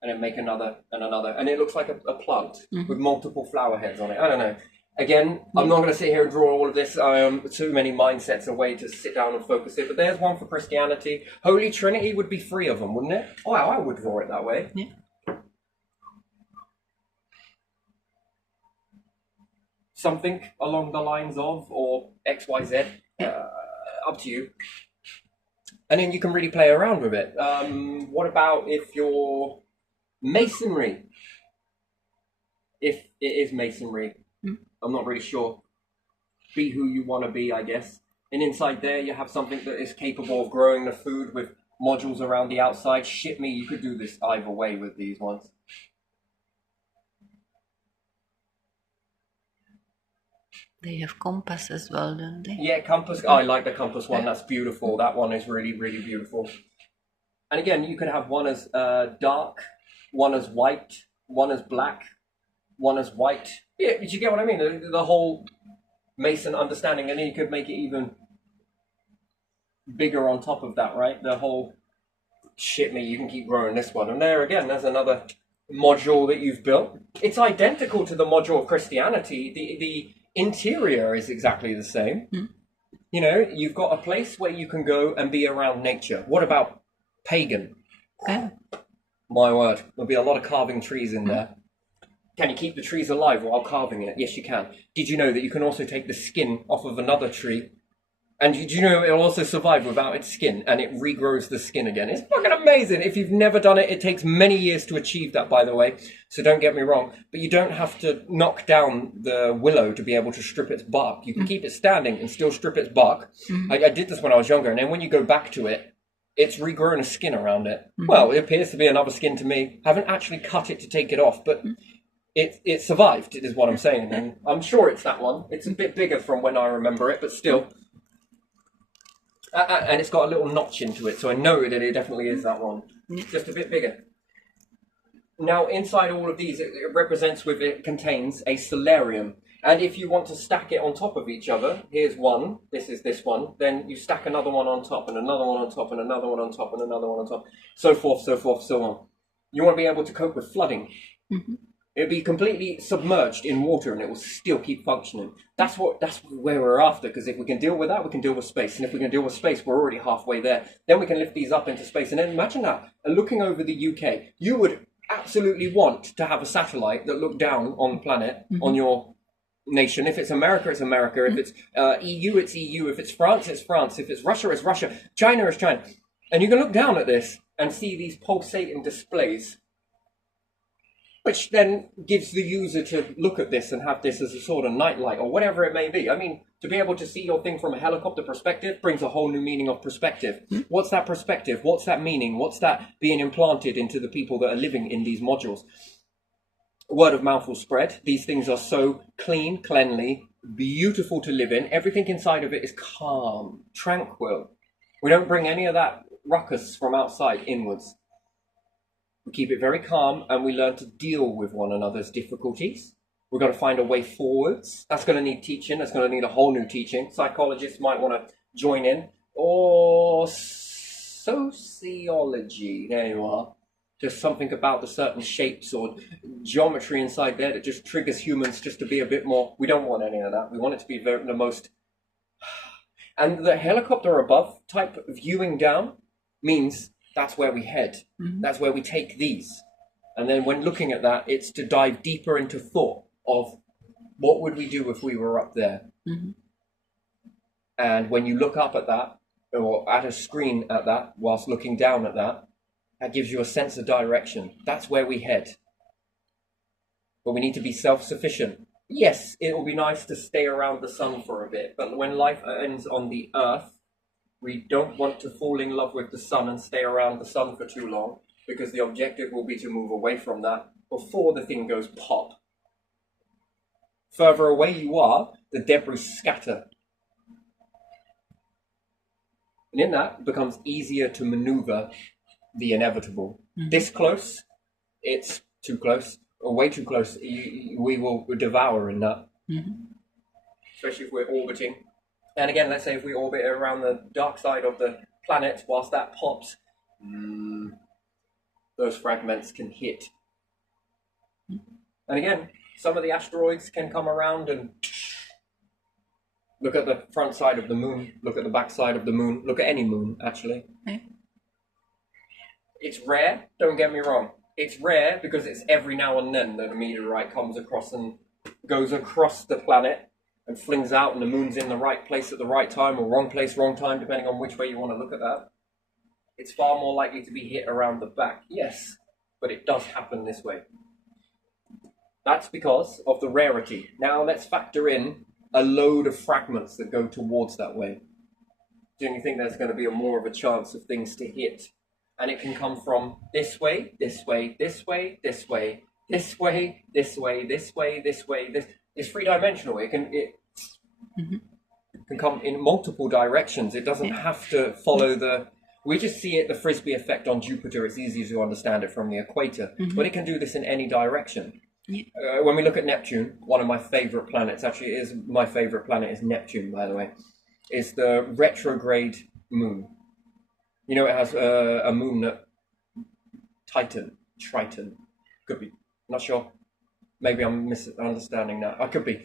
And then make another and another. And it looks like a plant with multiple flower heads on it. I don't know. Again, I'm not going to sit here and draw all of this. Too many mindsets away to sit down and focus it. But there's one for Christianity. Holy Trinity would be 3 of them, wouldn't it? Oh, I would draw it that way. Yeah. Something along the lines of, or XYZ, up to you. And then you can really play around with it. What about if you're Masonry? If it is Masonry, I'm not really sure. Be who you want to be, I guess. And inside there, you have something that is capable of growing the food with modules around the outside. Shit me, you could do this either way with these ones. They have compass as well, don't they? Yeah, compass. I like the compass one. That's beautiful. That one is really, really beautiful. And again, you could have one as dark, one as white, one as black, one as white. Yeah, did you get what I mean? The whole Mason understanding, and then you could make it even bigger on top of that, right? The whole shit me, you can keep growing this one. And there again, there's another module that you've built. It's identical to the module of Christianity. The interior is exactly the same. You know, you've got a place where you can go and be around nature. What about pagan? My word, there'll be a lot of carving trees in there. Can you keep the trees alive while carving it? Yes, you can. Did you know that you can also take the skin off of another tree? And did you know it'll also survive without its skin, and it regrows the skin again? It's fucking amazing. If you've never done it, it takes many years to achieve that, by the way. So don't get me wrong. But you don't have to knock down the willow to be able to strip its bark. You can keep it standing and still strip its bark. I did this when I was younger, and then when you go back to it, it's regrown a skin around it. Well, it appears to be another skin to me. I haven't actually cut it to take it off, but it survived, is what I'm saying. And I'm sure it's that one. It's a bit bigger from when I remember it, but still. And it's got a little notch into it, so I know that it definitely is that one. Just a bit bigger. Now, inside all of these, it contains a solarium. And if you want to stack it on top of each other, here's one, this is this one, then you stack another one on top, and another one on top, and another one on top, and another one on top, so forth, so forth, so on. You want to be able to cope with flooding. It'll be completely submerged in water and it will still keep functioning. That's where we're after, because if we can deal with that, we can deal with space. And if we can deal with space, we're already halfway there. Then we can lift these up into space. And then imagine that, looking over the UK, you would absolutely want to have a satellite that looked down on the planet, on your nation. If it's America, it's America. If it's EU, it's EU. If it's France, it's France. If it's Russia, it's Russia. China is China. And you can look down at this and see these pulsating displays, which then gives the user to look at this and have this as a sort of nightlight or whatever it may be. I mean, to be able to see your thing from a helicopter perspective brings a whole new meaning of perspective. What's that perspective? What's that meaning? What's that being implanted into the people that are living in these modules? Word of mouth will spread. These things are so clean, cleanly, beautiful to live in. Everything inside of it is calm, tranquil. We don't bring any of that ruckus from outside inwards. We keep it very calm and we learn to deal with one another's difficulties. We've got to find a way forwards. That's going to need teaching. That's going to need a whole new teaching. Psychologists might want to join in. Or sociology. There you are. Just something about the certain shapes or geometry inside there that just triggers humans just to be a bit more. We don't want any of that. We want it to be the most. And the helicopter above type viewing down means that's where we head. That's where we take these. And then when looking at that, it's to dive deeper into thought of what would we do if we were up there? And when you look up at that, or at a screen at that, whilst looking down at that, that gives you a sense of direction. That's where we head. But we need to be self-sufficient. Yes, it will be nice to stay around the sun for a bit, but when life ends on the earth, we don't want to fall in love with the sun and stay around the sun for too long, because the objective will be to move away from that before the thing goes pop. Further away you are, the debris scatter. And in that, it becomes easier to maneuver the inevitable. This close, it's too close, or way too close. We will devour in that. Especially if we're orbiting. And again, let's say if we orbit around the dark side of the planet, whilst that pops, those fragments can hit. And again, some of the asteroids can come around and look at the front side of the moon, look at the back side of the moon, look at any moon, actually. It's rare, don't get me wrong. It's rare because it's every now and then that a meteorite comes across and goes across the planet and flings out, and the moon's in the right place at the right time, or wrong place, wrong time, depending on which way you want to look at that. It's far more likely to be hit around the back, yes, but it does happen this way. That's because of the rarity. Now let's factor in a load of fragments that go towards that way. Do you think there's going to be more of a chance of things to hit? And it can come from this way, this way, this way, this way, this way, this way, this way, this way, this. It's three-dimensional. It can come in multiple directions. It doesn't have to follow the... We just see it, the Frisbee effect on Jupiter. It's easy to understand it from the equator. But it can do this in any direction. When we look at Neptune, one of my favorite planets, actually is my favorite planet is Neptune, by the way, is the retrograde moon. You know, it has a moon that Triton, could be, not sure. Maybe I'm misunderstanding that. I could be.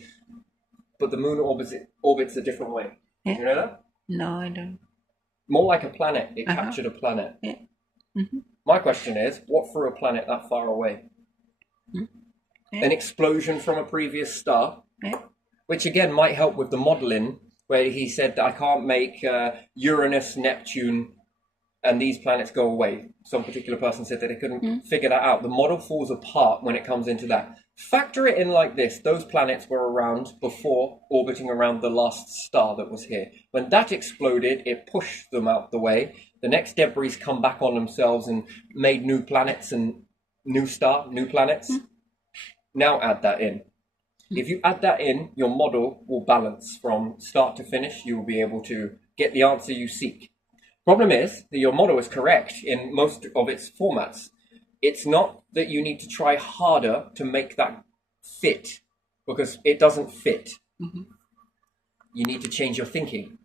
But the moon orbits a different way. You know that? No, I don't. More like a planet. It captured a planet. My question is, what threw a planet that far away? An explosion from a previous star, which again might help with the modeling, where he said that I can't make Uranus, Neptune, and these planets go away. Some particular person said that they couldn't figure that out. The model falls apart when it comes into that. Factor it in like this. Those planets were around before, orbiting around the last star that was here. When that exploded, it pushed them out the way. The next debris come back on themselves and made new planets and new planets. Now add that in. If you add that in, your model will balance from start to finish. You will be able to get the answer you seek. Problem is that your model is correct in most of its formats. It's not that you need to try harder to make that fit, because it doesn't fit. You need to change your thinking.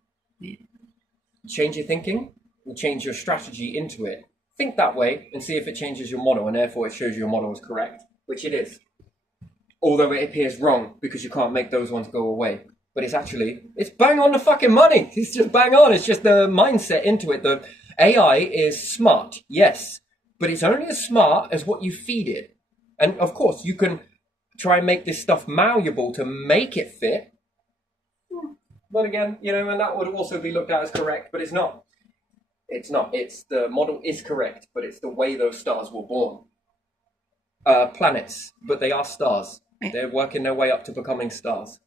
Change your thinking, and change your strategy into it. Think that way and see if it changes your model, and therefore it shows your model is correct, which it is. Although it appears wrong because you can't make those ones go away. But it's bang on the fucking money. It's just bang on. It's just the mindset into it. The AI is smart, yes, but it's only as smart as what you feed it. And of course, you can try and make this stuff malleable to make it fit. But again, and that would also be looked at as correct, but it's not. It's not. The model is correct, but it's the way those stars were born. Planets, but they are stars. They're working their way up to becoming stars.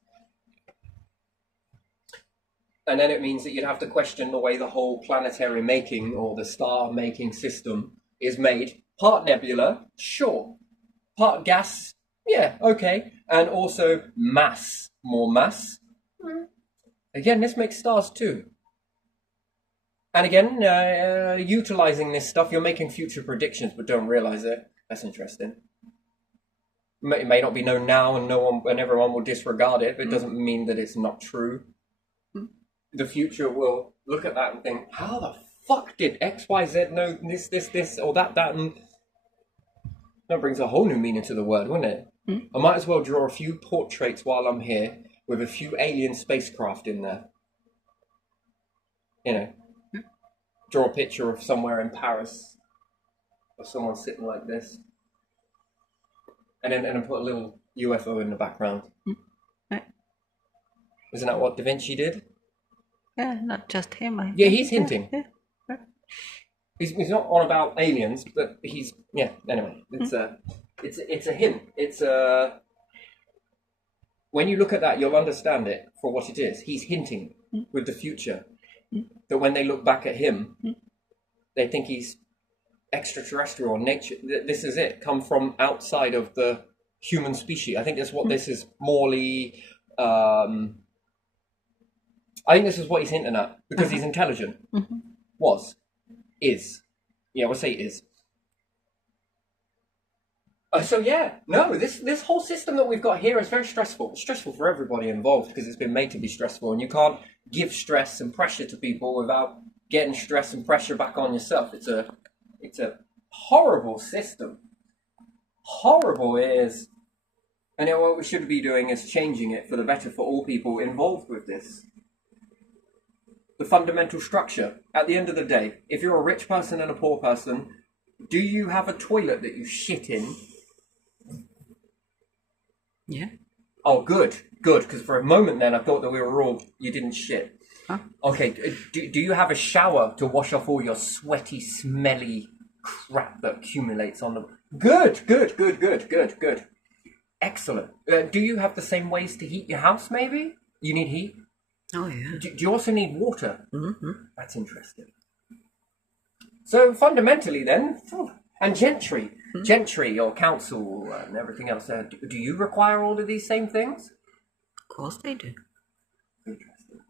And then it means that you'd have to question the way the whole planetary making or the star making system is made. Part nebula, sure. Part gas, yeah, okay. And also mass, more mass. Again, this makes stars too. And again, utilizing this stuff, you're making future predictions, but don't realize it. That's interesting. It may not be known now, and everyone will disregard it, but it doesn't mean that it's not true. The future will look at that and think, how the fuck did XYZ know this, or that, and that brings a whole new meaning to the word, wouldn't it? I might as well draw a few portraits while I'm here with a few alien spacecraft in there. Draw a picture of somewhere in Paris, of someone sitting like this. And then put a little UFO in the background. Isn't that what Da Vinci did? Yeah, not just him. He's hinting. He's not on about aliens, but he's anyway. It's a hint. When you look at that, you'll understand it for what it is. He's hinting with the future that when they look back at him, they think he's extraterrestrial nature. This is it. Come from outside of the human species. I think that's what this is morely I think this is what he's hinting at, because he's intelligent. Is. Yeah, we'll say is. So yeah, no, this whole system that we've got here is very stressful. It's stressful for everybody involved because it's been made to be stressful, and you can't give stress and pressure to people without getting stress and pressure back on yourself. It's a horrible system. Horrible it is. And then what we should be doing is changing it for the better for all people involved with this. The fundamental structure. At the end of the day, if you're a rich person and a poor person, do you have a toilet that you shit in? Yeah. Oh, good, because for a moment then I thought that we were all, you didn't shit. Huh? Okay, do you have a shower to wash off all your sweaty, smelly crap that accumulates on the... Good. Excellent. Do you have the same ways to heat your house, maybe? You need heat? Oh, yeah. Do you also need water? Mm-hmm. That's interesting. So fundamentally then, and gentry or council and everything else, do you require all of these same things? Of course they do. Interesting.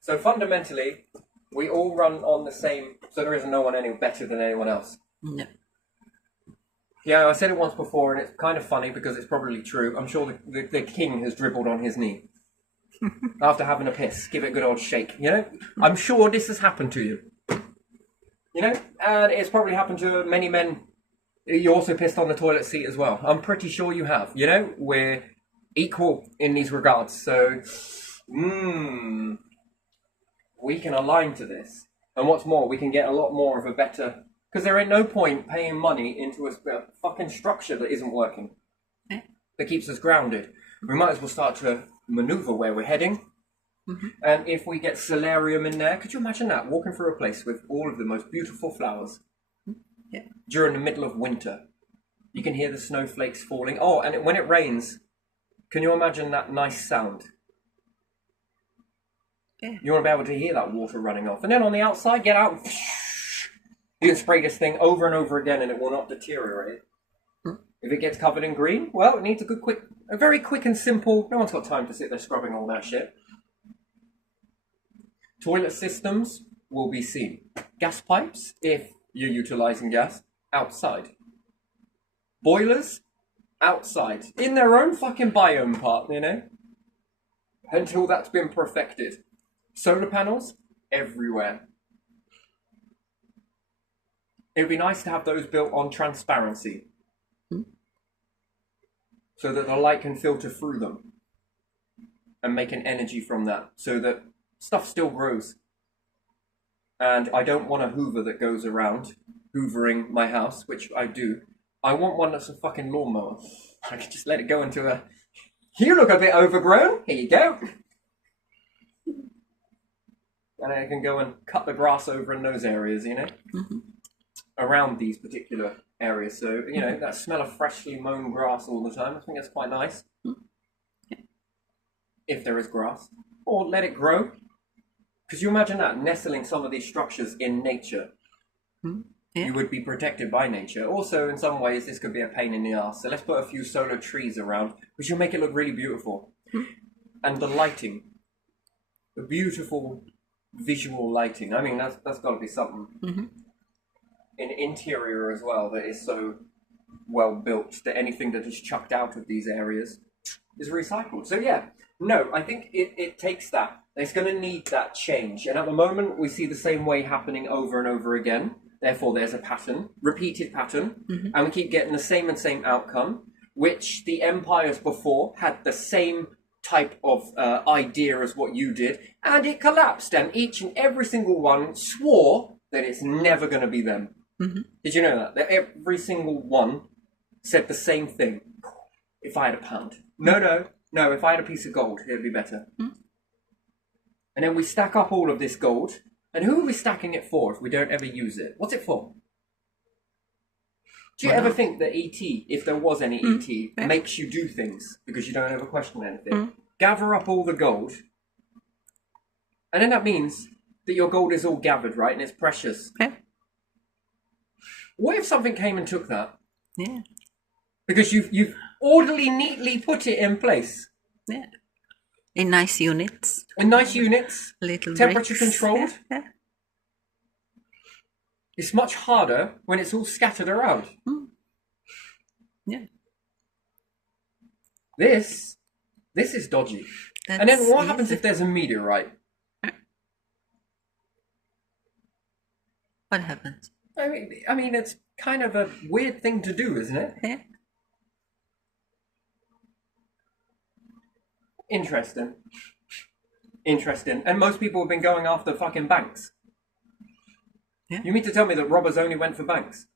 So fundamentally, we all run on the same, so there isn't no one any better than anyone else. No. Yeah, I said it once before, and it's kind of funny because it's probably true. I'm sure the king has dribbled on his knee after having a piss. Give it a good old shake, you know? I'm sure this has happened to you. You know? And it's probably happened to many men. You also pissed on the toilet seat as well. I'm pretty sure you have. You know? We're equal in these regards. So, we can align to this. And what's more, we can get a lot more of a better... Because there ain't no point paying money into a fucking structure that isn't working. That keeps us grounded. We might as well start to maneuver where we're heading. Mm-hmm. And if we get solarium in there, could you imagine that? Walking through a place with all of the most beautiful flowers. Yeah. During the middle of winter. You can hear the snowflakes falling. Oh, and when it rains, can you imagine that nice sound? Yeah. You want to be able to hear that water running off. And then on the outside, get out and... You can spray this thing over and over again and it will not deteriorate. If it gets covered in green, well, it needs a very quick and simple... No one's got time to sit there scrubbing all that shit. Toilet systems will be seen. Gas pipes, if you're utilising gas, outside. Boilers, outside. In their own fucking biome part, you know? Until that's been perfected. Solar panels, everywhere. It would be nice to have those built on transparency. So that the light can filter through them. And make an energy from that. So that stuff still grows. And I don't want a Hoover that goes around hoovering my house, which I do. I want one that's a fucking lawnmower. I can just let it go into a... You look a bit overgrown. Here you go. And I can go and cut the grass over in those areas, you know? Mm-hmm. Around these particular areas. So, you know, that smell of freshly mown grass all the time, I think that's quite nice. If there is grass. Or let it grow. Because you imagine that, nestling some of these structures in nature. Yeah. You would be protected by nature. Also, in some ways, this could be a pain in the ass. So let's put a few solar trees around, which will make it look really beautiful. And the lighting. The beautiful visual lighting. I mean, that's got to be something. In interior as well, that is so well built that anything that is chucked out of these areas is recycled. So yeah, no, I think it takes that. It's going to need that change. And at the moment, we see the same way happening over and over again. Therefore, there's a pattern, repeated pattern, and we keep getting the same outcome, which the empires before had the same type of idea as what you did, and it collapsed. And each and every single one swore that it's never going to be them. Did you know that? That every single one said the same thing. If I had a pound. No, if I had a piece of gold, it'd be better. And then we stack up all of this gold. And who are we stacking it for if we don't ever use it? What's it for? Do you ever think that E.T., if there was any E.T., makes you do things because you don't ever question anything? Gather up all the gold. And then that means that your gold is all gathered, right? And it's precious. What if something came and took that? Because you've orderly, neatly put it in place. In nice units. In nice units, Little temperature bricks. controlled. Yeah. It's much harder when it's all scattered around. Yeah. This is dodgy. And then what happens if there's a meteorite? What happens? I mean, it's kind of a weird thing to do, isn't it? Yeah. Interesting. And most people have been going after fucking banks. Yeah. You mean to tell me that robbers only went for banks?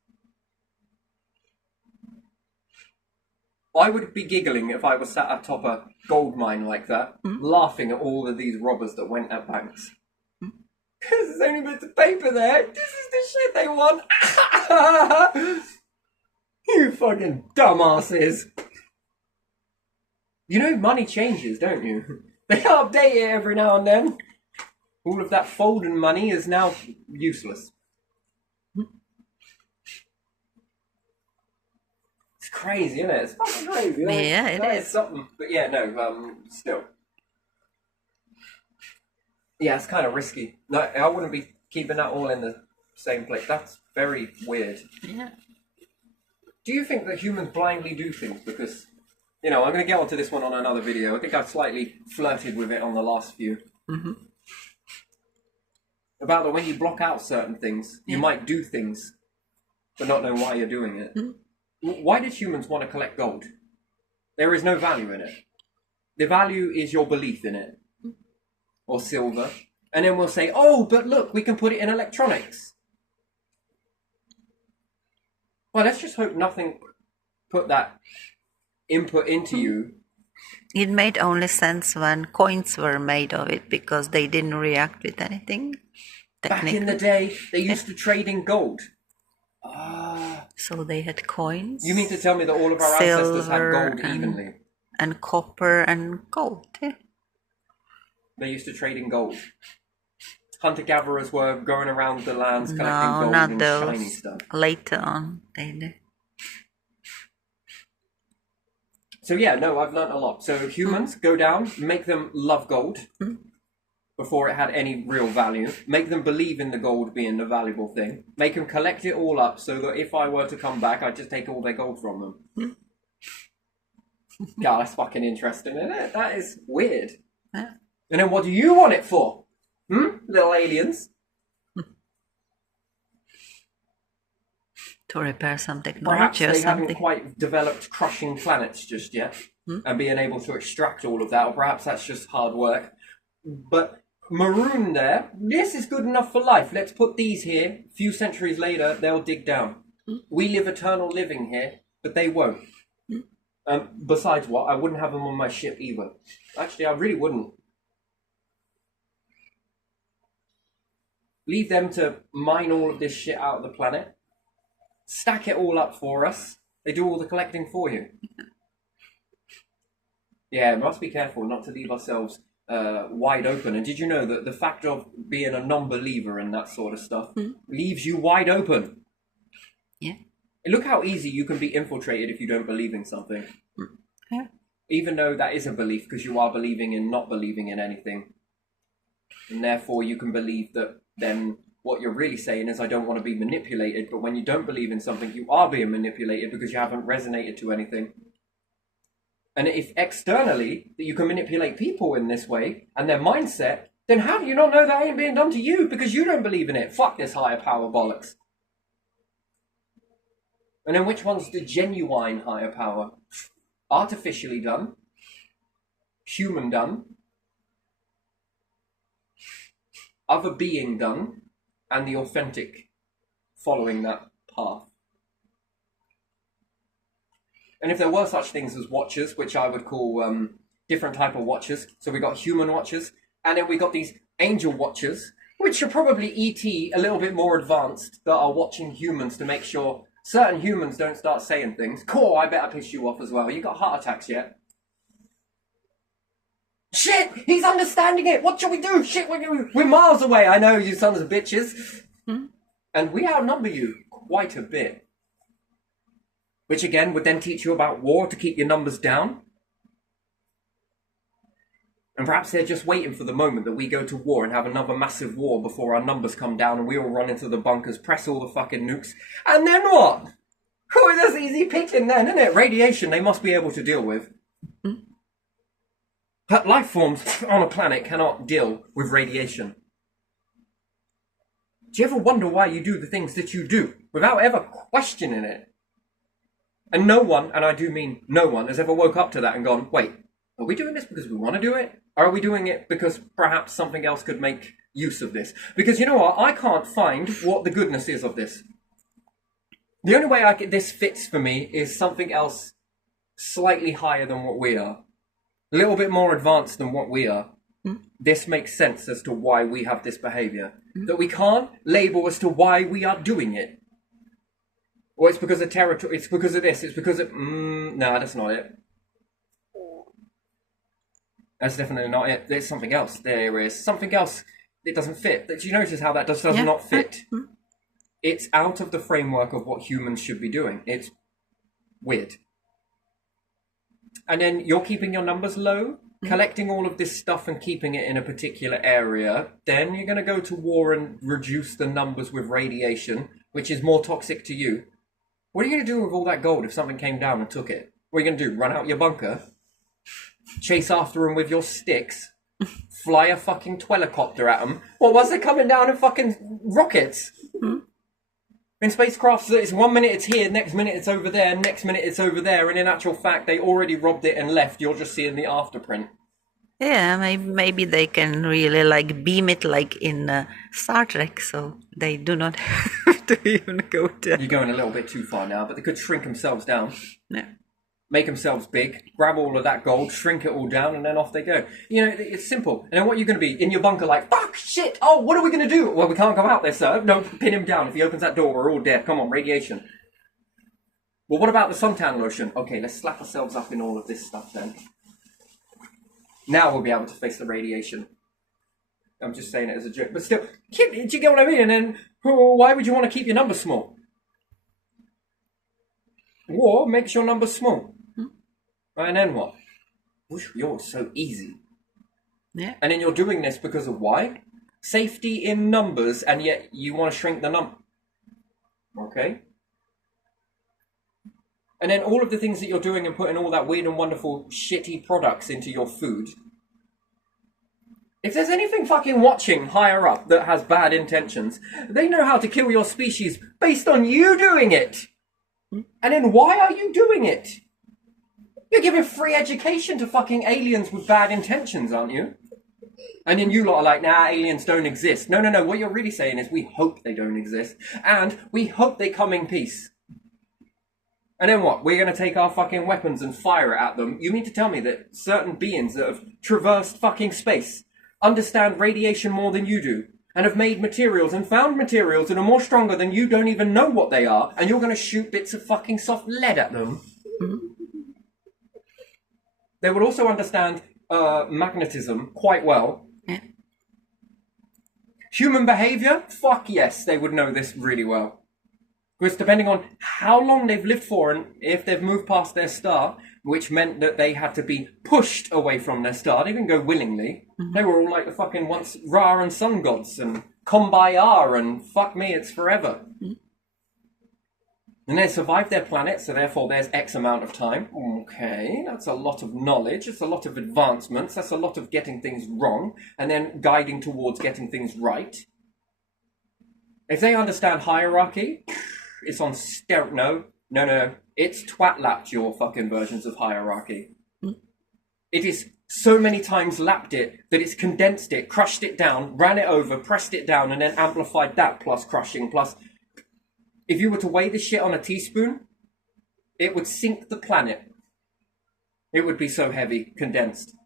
I would be giggling if I was sat atop a gold mine like that, laughing at all of these robbers that went at banks. Because there's only bits of paper there. This is the shit they want. You fucking dumbasses. You know money changes, don't you? They update it every now and then. All of that folding money is now useless. It's crazy, isn't it? It's fucking crazy. Yeah, it that is. something. But yeah, no, still. Yeah, it's kind of risky. No, I wouldn't be keeping that all in the same place. That's very weird. Yeah. Do you think that humans blindly do things? Because, I'm going to get onto this one on another video. I think I slightly flirted with it on the last few. Mm-hmm. About that when you block out certain things, you might do things, but not know why you're doing it. Why did humans want to collect gold? There is no value in it. The value is your belief in it. Or silver. And then we'll say, oh, but look, we can put it in electronics. Well, let's just hope nothing put that input into you. It made only sense when coins were made of it because they didn't react with anything. Back in the day, they used to trade in gold. So they had coins. You mean to tell me that all of our ancestors had gold evenly? And copper and gold, yeah. They used to trade in gold. Hunter-gatherers were going around the lands collecting No, gold not and those. shiny stuff. Later on, they did. So yeah, no, I've learnt a lot. So humans, go down, make them love gold before it had any real value. Make them believe in the gold being the valuable thing. Make them collect it all up so that if I were to come back, I'd just take all their gold from them. Yeah, that's fucking interesting, isn't it? That is weird. Yeah. And then what do you want it for? Little aliens? To repair some Perhaps technology or they haven't something. quite developed crushing planets just yet and being able to extract all of that, or perhaps that's just hard work. But maroon there, this is good enough for life. Let's put these here. A few centuries later, they'll dig down. We live eternal living here, but they won't. Besides what, I wouldn't have them on my ship either. Actually, I really wouldn't. Leave them to mine all of this shit out of the planet. Stack it all up for us. They do all the collecting for you. Yeah, we must be careful not to leave ourselves wide open. And did you know that the fact of being a non-believer and that sort of stuff leaves you wide open? Yeah. Look how easy you can be infiltrated if you don't believe in something. Yeah. Even though that is a belief, because you are believing in not believing in anything. And therefore you can believe that then what you're really saying is I don't want to be manipulated. But when you don't believe in something, you are being manipulated because you haven't resonated to anything. And if externally that you can manipulate people in this way and their mindset, then how do you not know that ain't being done to you? Because you don't believe in it. Fuck this higher power bollocks. And then which one's the genuine higher power? Artificially done, human done, other being done, and the authentic following that path. And if there were such things as watchers, which I would call different type of watchers, so we got human watchers, and then we got these angel watchers, which are probably ET a little bit more advanced, that are watching humans to make sure certain humans don't start saying things. Cool, I better piss you off as well. You got heart attacks yet? Shit, he's understanding it. What shall we do? Shit, we're miles away. I know, you sons of bitches. And we outnumber you quite a bit. Which again would then teach you about war to keep your numbers down. And perhaps they're just waiting for the moment that we go to war and have another massive war before our numbers come down and we all run into the bunkers, press all the fucking nukes, and then what? Oh, that's easy picking then, isn't it? Radiation they must be able to deal with. But life forms on a planet cannot deal with radiation. Do you ever wonder why you do the things that you do without ever questioning it? And no one, and I do mean no one, has ever woke up to that and gone, wait, are we doing this because we want to do it? Or are we doing it because perhaps something else could make use of this? Because you know what? I can't find what the goodness is of this. The only way this fits for me is something else slightly higher than what we are. A little bit more advanced than what we are. This makes sense as to why we have this behavior. That we can't label as to why we are doing it. Or it's because of territory, it's because of this, it's because of... no, that's not it. That's definitely not it. There's something else. There is something else. It doesn't fit. Do you notice how that does not fit? It's out of the framework of what humans should be doing. It's weird. And then you're keeping your numbers low, collecting all of this stuff and keeping it in a particular area. Then you're going to go to war and reduce the numbers with radiation, which is more toxic to you. What are you going to do with all that gold if something came down and took it? What are you going to do? Run out your bunker? Chase after them with your sticks? Fly a fucking twelicopter at them? What was it coming down in fucking rockets? In spacecrafts, it's 1 minute it's here, next minute it's over there, next minute it's over there, and in actual fact, they already robbed it and left. You're just seeing the afterprint. Yeah, maybe they can really like beam it like in Star Trek, so they do not have to even go there. You're going a little bit too far now, but they could shrink themselves down. Yeah. Make themselves big, grab all of that gold, shrink it all down, and then off they go. You know, it's simple. And then what are you going to be? In your bunker like, fuck, shit, oh, what are we going to do? Well, we can't go out there, sir. No, pin him down. If he opens that door, we're all dead. Come on, radiation. Well, what about the suntan lotion? Okay, let's slap ourselves up in all of this stuff then. Now we'll be able to face the radiation. I'm just saying it as a joke. But still, do you get what I mean? And then, why would you want to keep your numbers small? War makes your numbers small. And then what? You're so easy. Yeah. And then you're doing this because of why? Safety in numbers, and yet you want to shrink the number. Okay? And then all of the things that you're doing and putting all that weird and wonderful shitty products into your food. If there's anything fucking watching higher up that has bad intentions, they know how to kill your species based on you doing it. And then why are you doing it? You're giving free education to fucking aliens with bad intentions, aren't you? And then you lot are like, nah, aliens don't exist. No. What you're really saying is we hope they don't exist. And we hope they come in peace. And then what? We're going to take our fucking weapons and fire it at them. You mean to tell me that certain beings that have traversed fucking space understand radiation more than you do, and have made materials and found materials that are more stronger than you don't even know what they are, and you're going to shoot bits of fucking soft lead at them? They would also understand magnetism quite well. Yeah. Human behavior? Fuck yes, they would know this really well. Because depending on how long they've lived for and if they've moved past their star, which meant that they had to be pushed away from their star, they didn't go willingly. They were all like the fucking once Ra and sun gods and Kumbaya and fuck me, it's forever. And they survived their planet, so therefore there's X amount of time. Okay, that's a lot of knowledge, it's a lot of advancements, that's a lot of getting things wrong, and then guiding towards getting things right. If they understand hierarchy, it's on No. It's twat-lapped your fucking versions of hierarchy. It is so many times lapped it that it's condensed it, crushed it down, ran it over, pressed it down, and then amplified that plus crushing plus... If you were to weigh this shit on a teaspoon, it would sink the planet. It would be so heavy, condensed.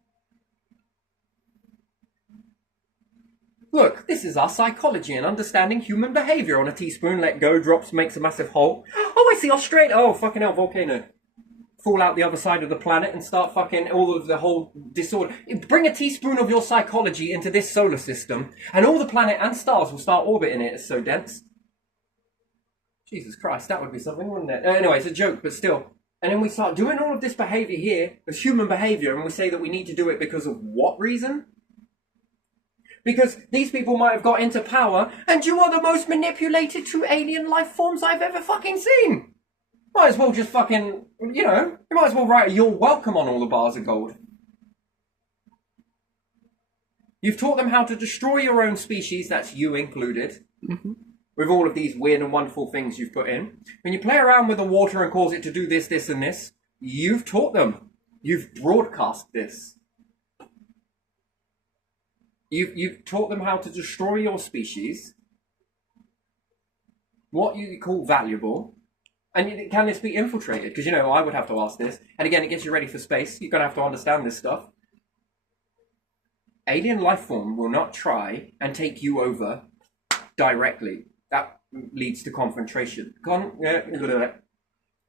Look, this is our psychology and understanding human behavior on a teaspoon. Let go, drops, makes a massive hole. Oh, I see Australia. Oh, fucking hell, volcano. Fall out the other side of the planet and start fucking all of the whole disorder. Bring a teaspoon of your psychology into this solar system, and all the planet and stars will start orbiting it. It's so dense. Jesus Christ, that would be something, wouldn't it? Anyway, it's a joke, but still. And then we start doing all of this behavior here as human behavior, and we say that we need to do it because of what reason? Because these people might have got into power, and you are the most manipulated to alien life forms I've ever fucking seen. Might as well just fucking, you might as well write a "You're welcome" on all the bars of gold. You've taught them how to destroy your own species, that's you included, with all of these weird and wonderful things you've put in. When you play around with the water and cause it to do this, this, and this, you've taught them. You've broadcast this. You've taught them how to destroy your species, what you call valuable, and can this be infiltrated? Because, I would have to ask this. And again, it gets you ready for space. You're going to have to understand this stuff. Alien life form will not try and take you over directly. That leads to confrontation.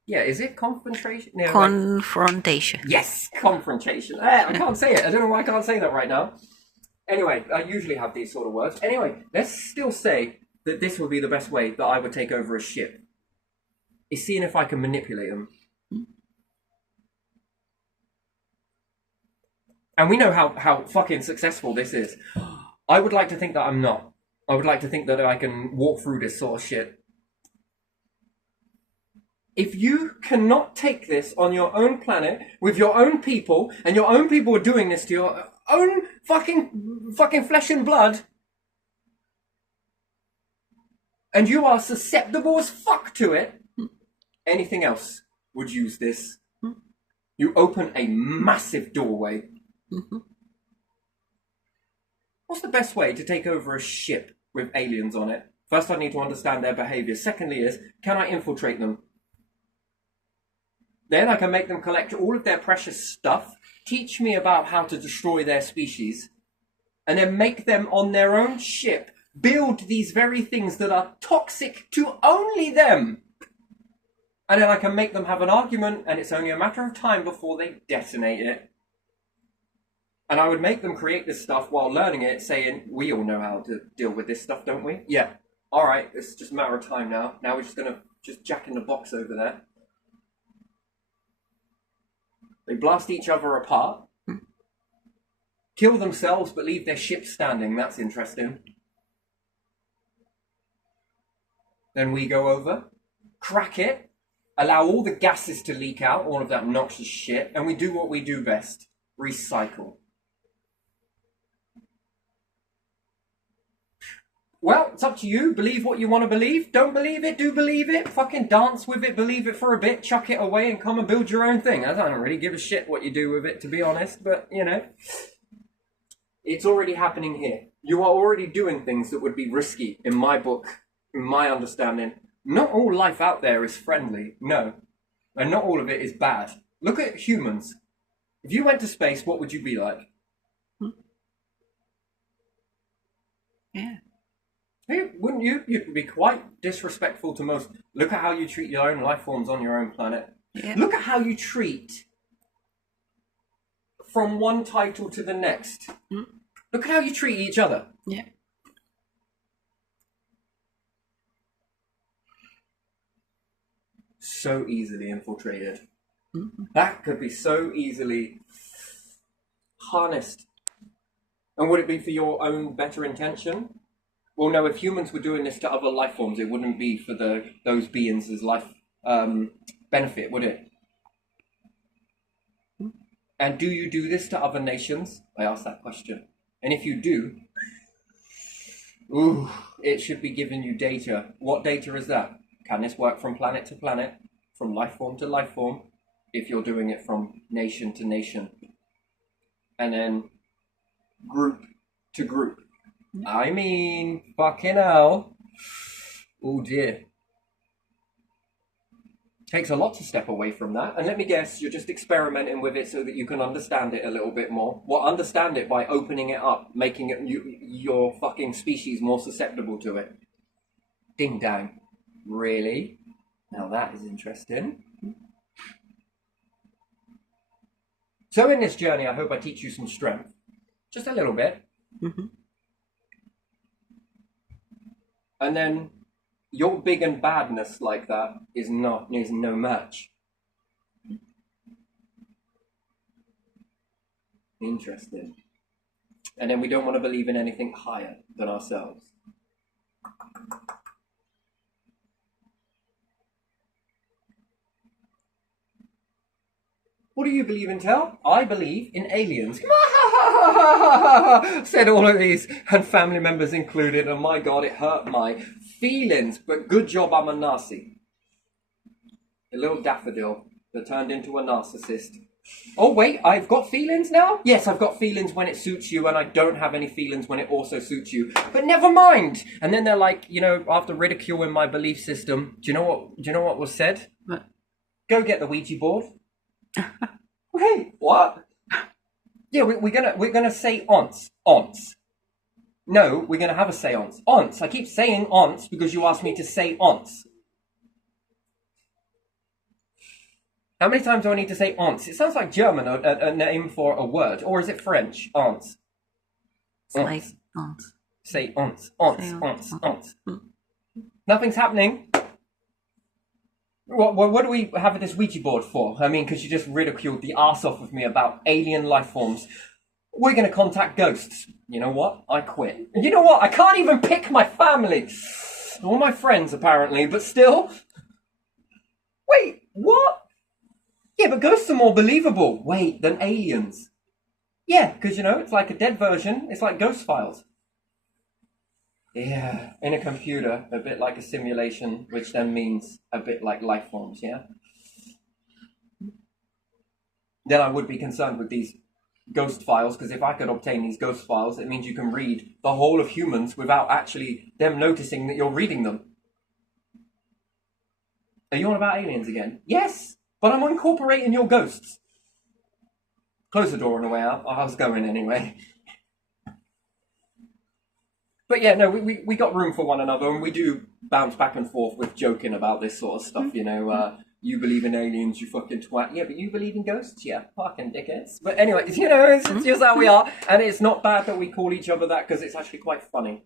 Is it confrontation? No, Confrontation. Yes, confrontation. I can't say it. I don't know why I can't say that right now. Anyway, I usually have these sort of words. Anyway, let's still say that this would be the best way that I would take over a ship. Is seeing if I can manipulate them. And we know how fucking successful this is. I would like to think that I'm not. I would like to think that I can walk through this sort of shit. If you cannot take this on your own planet, with your own people, and your own people are doing this to your own fucking flesh and blood, and you are susceptible as fuck to it, anything else would use this. You open a massive doorway. What's the best way to take over a ship with aliens on it? First, I need to understand their behavior. Secondly is, can I infiltrate them? Then I can make them collect all of their precious stuff, teach me about how to destroy their species, and then make them on their own ship build these very things that are toxic to only them. And then I can make them have an argument, and it's only a matter of time before they detonate it. And I would make them create this stuff while learning it, saying, we all know how to deal with this stuff, don't we? Yeah. All right, it's just a matter of time now. Now we're just going to jack in the box over there. They blast each other apart. Kill themselves, but leave their ship standing. That's interesting. Then we go over, crack it, allow all the gases to leak out, all of that noxious shit, and we do what we do best. Recycle. Well, it's up to you. Believe what you want to believe. Don't believe it, do believe it. Fucking dance with it, believe it for a bit, chuck it away and come and build your own thing. I don't really give a shit what you do with it, to be honest, but, it's already happening here. You are already doing things that would be risky, in my book, in my understanding. Not all life out there is friendly, no. And not all of it is bad. Look at humans. If you went to space, what would you be like? Yeah. Hey, wouldn't you? You'd be quite disrespectful to most. Look at how you treat your own life forms on your own planet. Yeah. Look at how you treat from one title to the next. Look at how you treat each other. Yeah. So easily infiltrated. That could be so easily harnessed. And would it be for your own better intention? Well, no, if humans were doing this to other life forms, it wouldn't be for those beings' life benefit, would it? And do you do this to other nations? I asked that question. And if you do, it should be giving you data. What data is that? Can this work from planet to planet, from life form to life form, if you're doing it from nation to nation? And then group to group. I mean, fucking hell. Oh dear. Takes a lot to step away from that. And let me guess, you're just experimenting with it so that you can understand it a little bit more. Well, understand it by opening it up, making it your fucking species more susceptible to it. Ding dang. Really? Now that is interesting. So in this journey, I hope I teach you some strength. Just a little bit. And then your big and badness like that is no match. Interesting. And then we don't want to believe in anything higher than ourselves. What do you believe in, Tel? I believe in aliens. Said all of these, and family members included, and my God, it hurt my feelings. But good job I'm a Nazi. A little daffodil that turned into a narcissist. Oh wait, I've got feelings now? Yes, I've got feelings when it suits you, and I don't have any feelings when it also suits you. But never mind! And then they're like, after ridiculing my belief system, do you know what was said? What? Go get the Ouija board. Wait, what? Yeah, we're gonna say once. No, we're gonna have a seance. Once. I keep saying once because you asked me to say once. How many times do I need to say once? It sounds like German, a name for a word. Or is it French? Once. Like once. Say once. Once. Nothing's happening. What do we have this Ouija board for? I mean, because you just ridiculed the arse off of me about alien life forms. We're going to contact ghosts. You know what? I quit. And you know what? I can't even pick my family. All my friends, apparently, but still. Wait, what? Yeah, but ghosts are more believable. Wait, than aliens. Yeah, because, it's like a dead version. It's like Ghost Files. Yeah, in a computer, a bit like a simulation, which then means a bit like life forms, yeah? Then I would be concerned with these ghost files, because if I could obtain these ghost files, it means you can read the whole of humans without actually them noticing that you're reading them. Are you on about aliens again? Yes, but I'm incorporating your ghosts. Close the door on the way out. I was going anyway. But yeah, no, we got room for one another, and we do bounce back and forth with joking about this sort of stuff, you believe in aliens, you fucking twat. Yeah, but you believe in ghosts? Yeah, fucking dickheads. But anyway, it's just how we are, and it's not bad that we call each other that, because it's actually quite funny.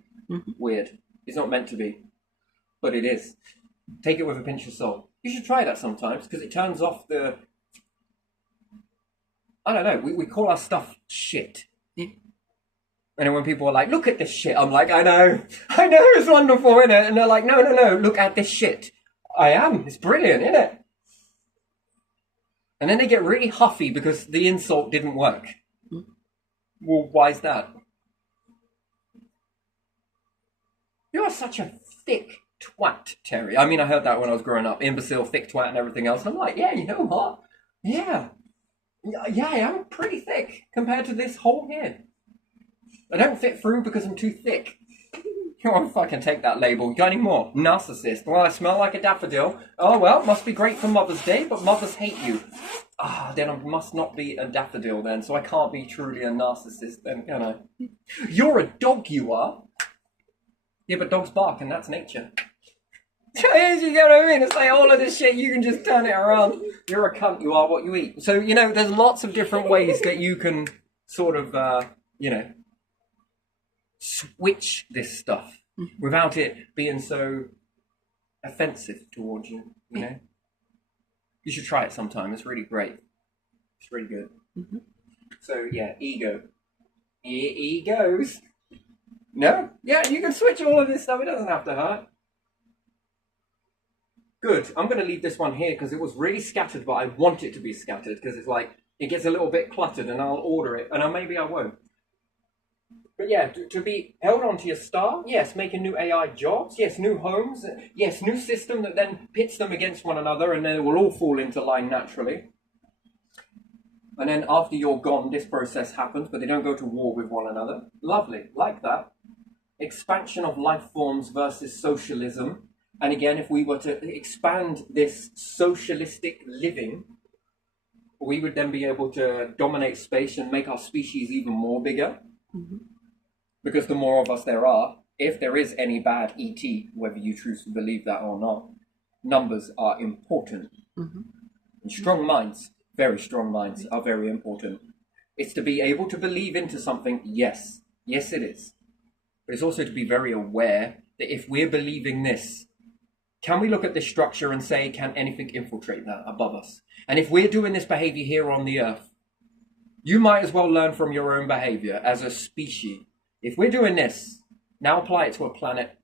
Weird. It's not meant to be, but it is. Take it with a pinch of salt. You should try that sometimes, because it turns off the... I don't know, we call our stuff shit. And then when people are like, look at this shit, I'm like, I know, it's wonderful, innit? And they're like, no, look at this shit. I am, it's brilliant, innit? And then they get really huffy because the insult didn't work. Well, why is that? You are such a thick twat, Terry. I mean, I heard that when I was growing up. Imbecile, thick twat and everything else. I'm like, yeah, you know what? Yeah, I'm pretty thick compared to this hole here. I don't fit through because I'm too thick. You won't fucking take that label. Got any more? Narcissist. Well, I smell like a daffodil. Oh, well, must be great for Mother's Day, but mothers hate you. Then I must not be a daffodil then, so I can't be truly a narcissist then, can I? You're a dog, you are. Yeah, but dogs bark, and that's nature. You get what I mean? It's like all of this shit, you can just turn it around. You're a cunt, you are what you eat. So, there's lots of different ways that you can sort of, switch this stuff without it being so offensive towards you, You should try it sometime. It's really great. It's really good. So, yeah, ego. Egos. No? Yeah, you can switch all of this stuff. It doesn't have to hurt. Good. I'm going to leave this one here because it was really scattered, but I want it to be scattered because it's like, it gets a little bit cluttered and I'll order it. And maybe I won't. But yeah, to be held onto your star, yes, making new AI jobs, yes, new homes, yes, new system that then pits them against one another and then it will all fall into line naturally. And then after you're gone, this process happens, but they don't go to war with one another. Lovely, like that. Expansion of life forms versus socialism. And again, if we were to expand this socialistic living, we would then be able to dominate space and make our species even more bigger. Because the more of us there are, if there is any bad ET, whether you choose to believe that or not, numbers are important. And strong minds, very strong minds, are very important. It's to be able to believe into something, yes it is. But it's also to be very aware that if we're believing this, can we look at this structure and say, can anything infiltrate that above us? And if we're doing this behavior here on the earth, You might as well learn from your own behavior as a species. If we're doing this, now apply it to a planet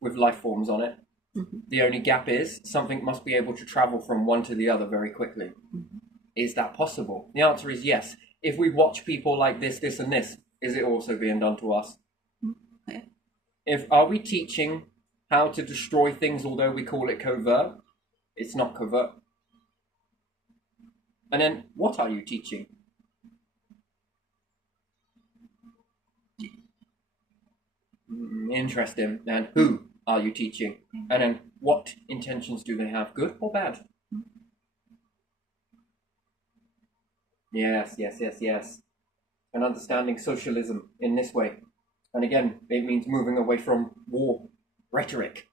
with life forms on it. The only gap is something must be able to travel from one to the other very quickly. Is that possible? The answer is yes. If we watch people like this, this, and this, is it also being done to us? Are we teaching how to destroy things, although we call it covert? It's not covert. And then, what are you teaching? Interesting. And who are you teaching? And then, what intentions do they have, good or bad? Yes. And understanding socialism in this way. And again, it means moving away from war, rhetoric,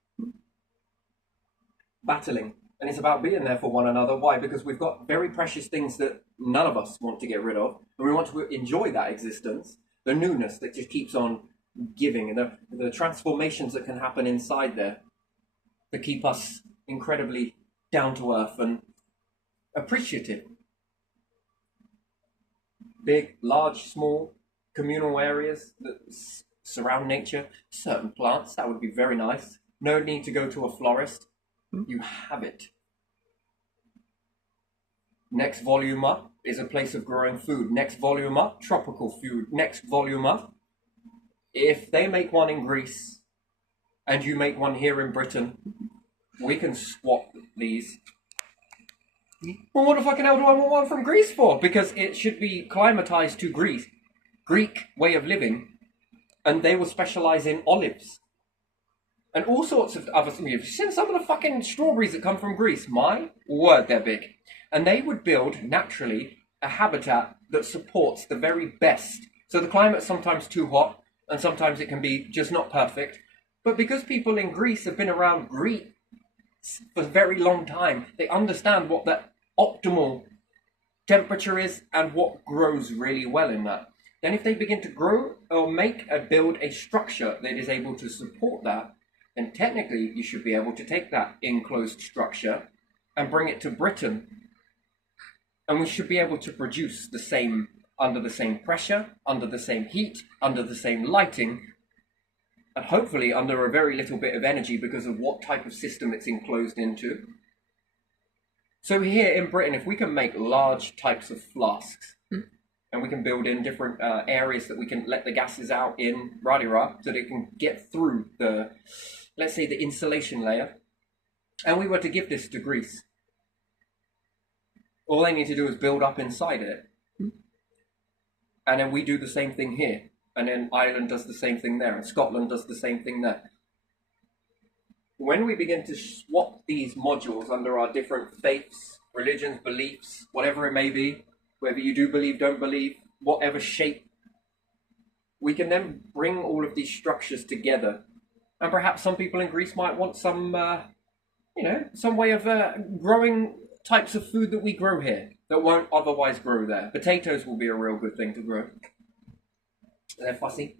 battling. And it's about being there for one another. Why? Because we've got very precious things that none of us want to get rid of. And we want to enjoy that existence, the newness that just keeps on giving, and the transformations that can happen inside there that keep us incredibly down to earth and appreciative. Big, large, small, communal areas that surround nature, certain plants, that would be very nice. No need to go to a florist. You have it. Next volume up is a place of growing food. Next volume up, tropical food. Next volume up, if they make one in Greece and you make one here in Britain, we can swap these. Well, what the fucking hell do I want one from Greece for? Because it should be climatized to Greece. Greek way of living. And they will specialize in olives. And all sorts of other things. You've seen some of the fucking strawberries that come from Greece. My word, they're big. And they would build, naturally, a habitat that supports the very best. So the climate's sometimes too hot, and sometimes it can be just not perfect. But because people in Greece have been around Greece for a very long time, they understand what the optimal temperature is and what grows really well in that. Then if they begin to grow or build a structure that is able to support that, then technically you should be able to take that enclosed structure and bring it to Britain. And we should be able to produce the same, under the same pressure, under the same heat, under the same lighting, and hopefully under a very little bit of energy because of what type of system it's enclosed into. So here in Britain, if we can make large types of flasks, and we can build in different areas that we can let the gases out in, so they can get through the, let's say, the insulation layer, and we were to give this to Greece, all they need to do is build up inside it. And then we do the same thing here. And then Ireland does the same thing there. And Scotland does the same thing there. When we begin to swap these modules under our different faiths, religions, beliefs, whatever it may be, whether you do believe, don't believe, whatever shape, we can then bring all of these structures together. And perhaps some people in Greece might want some, some way of growing types of food that we grow here that won't otherwise grow there. Potatoes will be a real good thing to grow. They're fussy.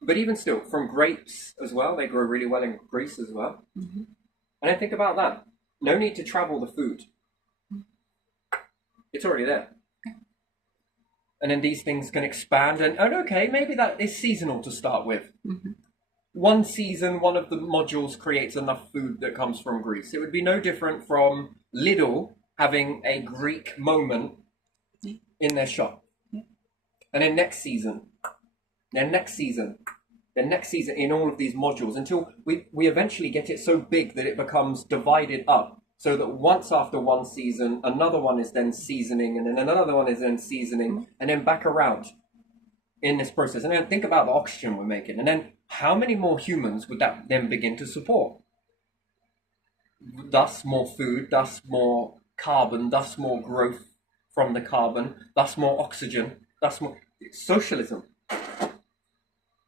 But even still, from grapes as well, they grow really well in Greece as well. And then think about that. No need to travel the food. It's already there. And then these things can expand and okay, maybe that is seasonal to start with. One season, one of the modules creates enough food that comes from Greece. It would be no different from Lidl having a Greek moment in their shop. And then next season, in all of these modules, until we eventually get it so big that it becomes divided up. So that once after one season, another one is then seasoning, and then another one is then seasoning, and then back around in this process. And then think about the oxygen we're making. And then how many more humans would that then begin to support? Thus more food, thus more carbon, thus more growth from the carbon, thus more oxygen, thus more socialism.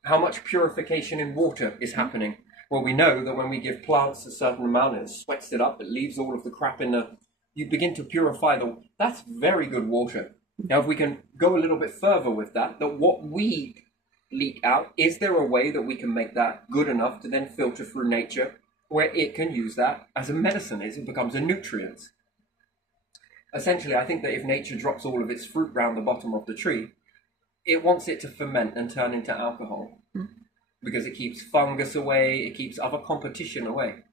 How much purification in water is happening? Well, we know that when we give plants a certain amount, it sweats it up, it leaves all of the crap in the... You begin to purify that's very good water. Now, if we can go a little bit further with that what we leak out, is there a way that we can make that good enough to then filter through nature where it can use that as a medicine, as it becomes a nutrient? essentially, I think that if nature drops all of its fruit round the bottom of the tree, it wants it to ferment and turn into alcohol. Because it keeps fungus away, it keeps other competition away.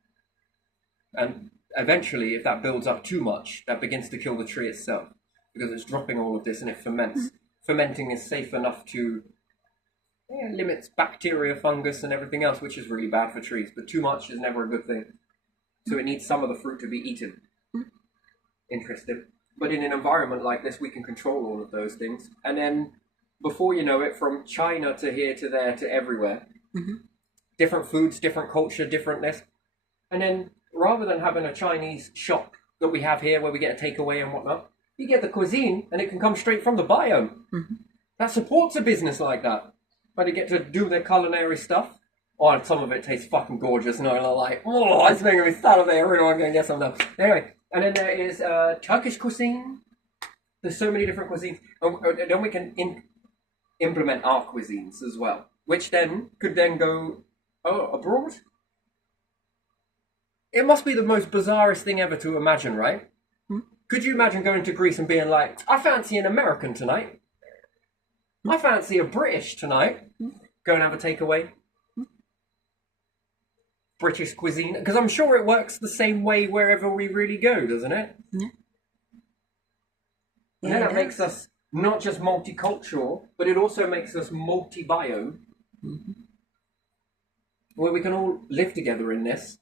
And eventually, if that builds up too much, that begins to kill the tree itself. Because it's dropping all of this and it ferments. Fermenting is safe enough to limit bacteria, fungus, and everything else, which is really bad for trees. But too much is never a good thing. So it needs some of the fruit to be eaten. Interesting. But in an environment like this, we can control all of those things. And then, before you know it, from China to here to there to everywhere, different foods, different culture, different this. And then, rather than having a Chinese shop that we have here where we get a takeaway and whatnot, you get the cuisine and it can come straight from the biome. That supports a business like that. But they get to do their culinary stuff. Oh, and some of it tastes fucking gorgeous. And I'm like, oh, it's making me start of there. I'm going to get some now. Anyway, and then there is Turkish cuisine. There's so many different cuisines. And then we can implement our cuisines as well. Which then could then go abroad. It must be the most bizarrest thing ever to imagine, right? Could you imagine going to Greece and being like, I fancy an American tonight. I fancy a British tonight. Go and have a takeaway. British cuisine. Because I'm sure it works the same way wherever we really go, doesn't it? Yeah. And then that makes us not just multicultural, but it also makes us multi-biome. Where we can all live together in this.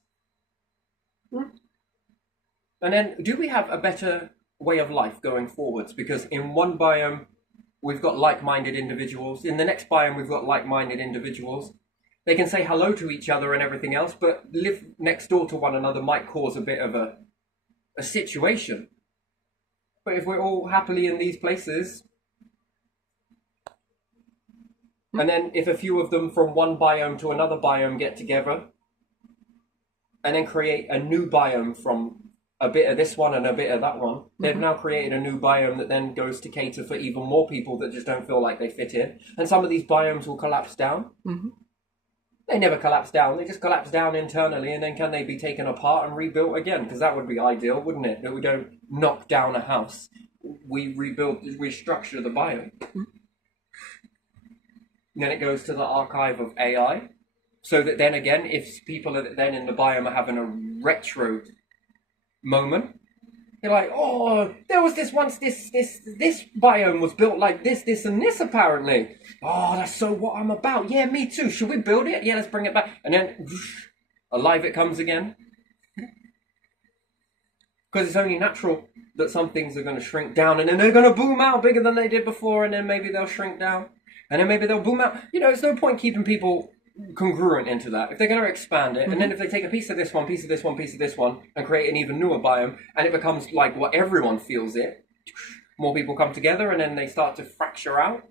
And then, do we have a better way of life going forwards? Because in one biome, we've got like-minded individuals. In the next biome, we've got like-minded individuals. They can say hello to each other and everything else, but live next door to one another might cause a bit of a situation. But if we're all happily in these places, and then if a few of them from one biome to another biome get together, and then create a new biome from a bit of this one and a bit of that one, they've now created a new biome that then goes to cater for even more people that just don't feel like they fit in. And some of these biomes will collapse down. They never collapse down, they just collapse down internally, and then can they be taken apart and rebuilt again? Because that would be ideal, wouldn't it? That we don't knock down a house. We rebuild, restructure the biome. And then it goes to the archive of AI. So that then again, if people are then in the biome are having a retro moment, they're like, oh, there was this once, this biome was built like this, and this apparently. Oh, that's so what I'm about. Yeah, me too. Should we build it? Yeah, let's bring it back. And then, whoosh, alive it comes again. Because it's only natural that some things are going to shrink down, and then they're going to boom out bigger than they did before, and then maybe they'll shrink down, and then maybe they'll boom out. You know, it's no point keeping people congruent into that. If they're going to expand it, and then if they take a piece of this one, piece of this one, piece of this one, and create an even newer biome, and it becomes like what everyone feels it, more people come together, and then they start to fracture out.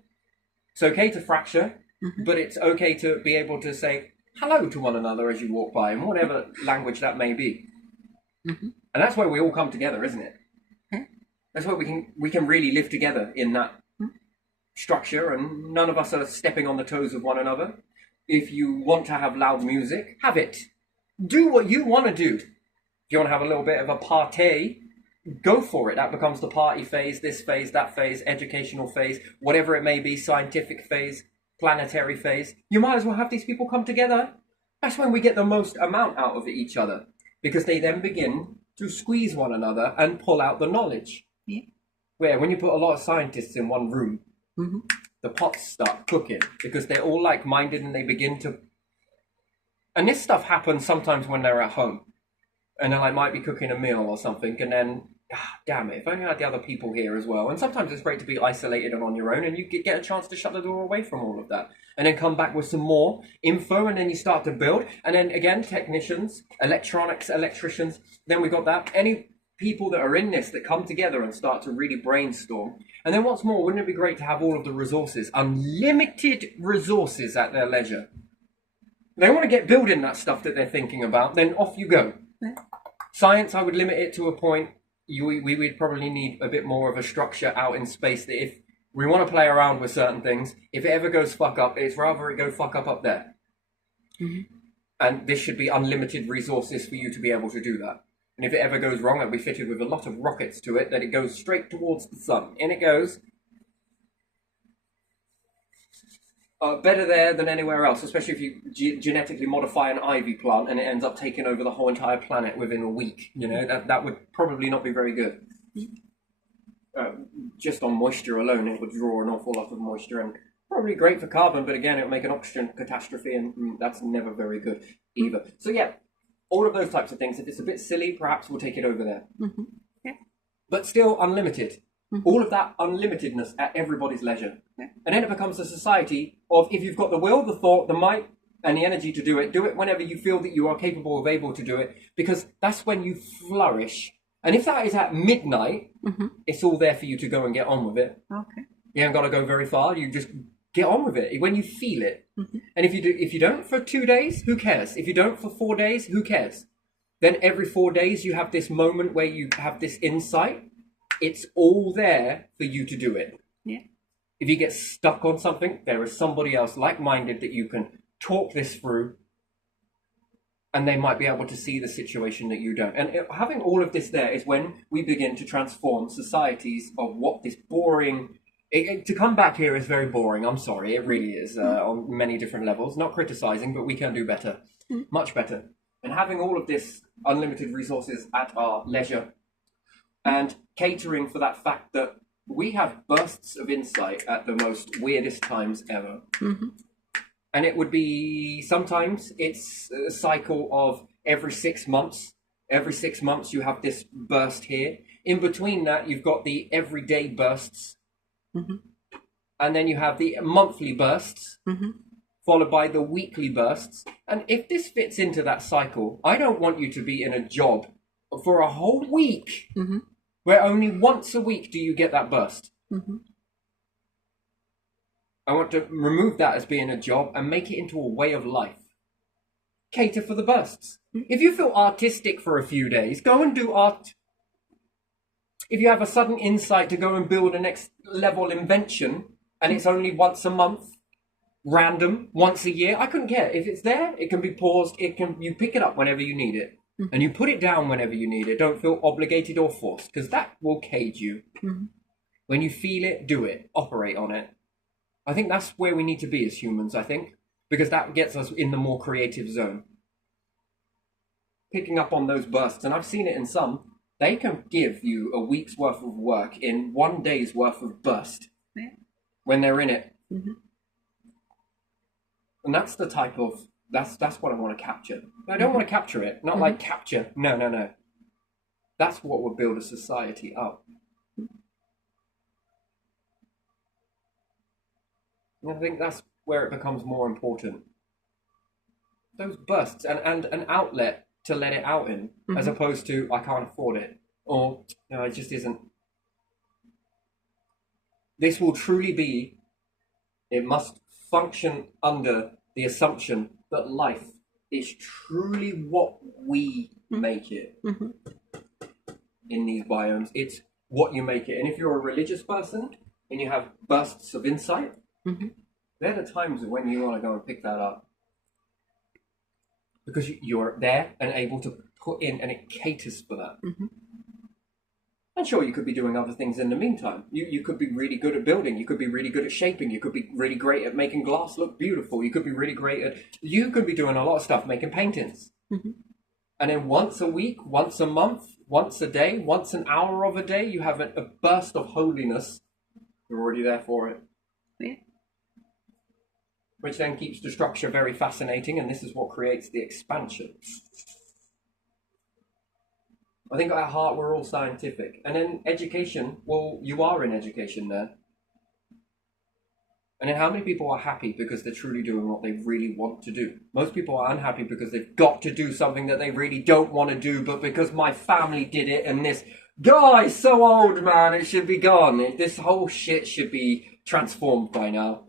It's okay to fracture, but it's okay to be able to say hello to one another as you walk by, in whatever language that may be. And that's where we all come together, isn't it? That's where we can really live together in that structure, and none of us are stepping on the toes of one another. If you want to have loud music, have it. Do what you want to do. If you want to have a little bit of a party, go for it. That becomes the party phase, this phase, that phase, educational phase, whatever it may be, scientific phase, planetary phase. You might as well have these people come together. That's when we get the most amount out of each other, because they then begin to squeeze one another and pull out the knowledge. Yeah. Where when you put a lot of scientists in one room, the pots start cooking because they're all like-minded, and they begin to... And this stuff happens sometimes when they're at home. And then I might be cooking a meal or something, and then, damn it, if I only had the other people here as well. And sometimes it's great to be isolated and on your own, and you get a chance to shut the door away from all of that. And then come back with some more info, and then you start to build. And then, again, technicians, electronics, electricians, then we've got that. Any people that are in this that come together and start to really brainstorm. And then what's more, wouldn't it be great to have all of the resources, unlimited resources at their leisure? They want to get building that stuff that they're thinking about, then off you go. Science, I would limit it to a point. We would probably need a bit more of a structure out in space, that if we want to play around with certain things, if it ever goes fuck up, it's rather it go fuck up there. And this should be unlimited resources for you to be able to do that. And if it ever goes wrong, it'll be fitted with a lot of rockets to it that it goes straight towards the sun. In it goes. Better there than anywhere else, especially if you genetically modify an ivy plant and it ends up taking over the whole entire planet within a week. You know, that would probably not be very good. Just on moisture alone, it would draw an awful lot of moisture and probably great for carbon, but again, it would make an oxygen catastrophe, and that's never very good either. So yeah, all of those types of things. If it's a bit silly, perhaps we'll take it over there. Yeah. But still unlimited. All of that unlimitedness at everybody's leisure. Yeah. And then it becomes a society of, if you've got the will, the thought, the might, and the energy to do it whenever you feel that you are capable of able to do it, because that's when you flourish. And if that is at midnight, it's all there for you to go and get on with it. Okay. You haven't got to go very far. You just get on with it when you feel it. And if you don't for 2 days, who cares? If you don't for 4 days, who cares? Then every 4 days you have this moment where you have this insight. It's all there for you to do it. Yeah. If you get stuck on something, there is somebody else like-minded that you can talk this through, and they might be able to see the situation that you don't. And having all of this there is when we begin to transform societies of what this boring... to come back here is very boring. I'm sorry, it really is on many different levels. Not criticizing, but we can do better. Much better. And having all of this unlimited resources at our leisure and catering for that fact that we have bursts of insight at the most weirdest times ever. And it would be, sometimes it's a cycle of every 6 months. Every 6 months you have this burst here. In between that, you've got the everyday bursts. And then you have the monthly bursts, followed by the weekly bursts. And if this fits into that cycle, I don't want you to be in a job for a whole week where only once a week do you get that burst. I want to remove that as being a job and make it into a way of life. Cater for the bursts. If you feel artistic for a few days, go and do art. If you have a sudden insight to go and build a next level invention and it's only once a month, random, once a year, I couldn't care. If it's there, it can be paused. You pick it up whenever you need it. And you put it down whenever you need it. Don't feel obligated or forced, because that will cage you. When you feel it, do it. Operate on it. I think that's where we need to be as humans, I think, because that gets us in the more creative zone. Picking up on those bursts, and I've seen it in some, they can give you a week's worth of work in 1 day's worth of burst when they're in it. And that's the type of, that's what I want to capture. I don't want to capture it, not like capture. No. That's what would build a society up. And I think that's where it becomes more important. Those bursts and an outlet to let it out in, as opposed to, I can't afford it, or no, it just isn't. This will truly be, it must function under the assumption that life is truly what we make it in these biomes. It's what you make it. And if you're a religious person and you have bursts of insight, they're the times when you want to go and pick that up. Because you're there and able to put in, and it caters for that. And sure, you could be doing other things in the meantime. You could be really good at building. You could be really good at shaping. You could be really great at making glass look beautiful. You could be really great at... You could be doing a lot of stuff, making paintings. And then once a week, once a month, once a day, once an hour of a day, you have a burst of holiness. You're already there for it. Yeah. Which then keeps the structure very fascinating, and this is what creates the expansion. I think at heart we're all scientific. And in education, well, you are in education there. And then how many people are happy because they're truly doing what they really want to do? Most people are unhappy because they've got to do something that they really don't want to do, but because my family did it and this guy's so old, man, it should be gone. This whole shit should be transformed by now.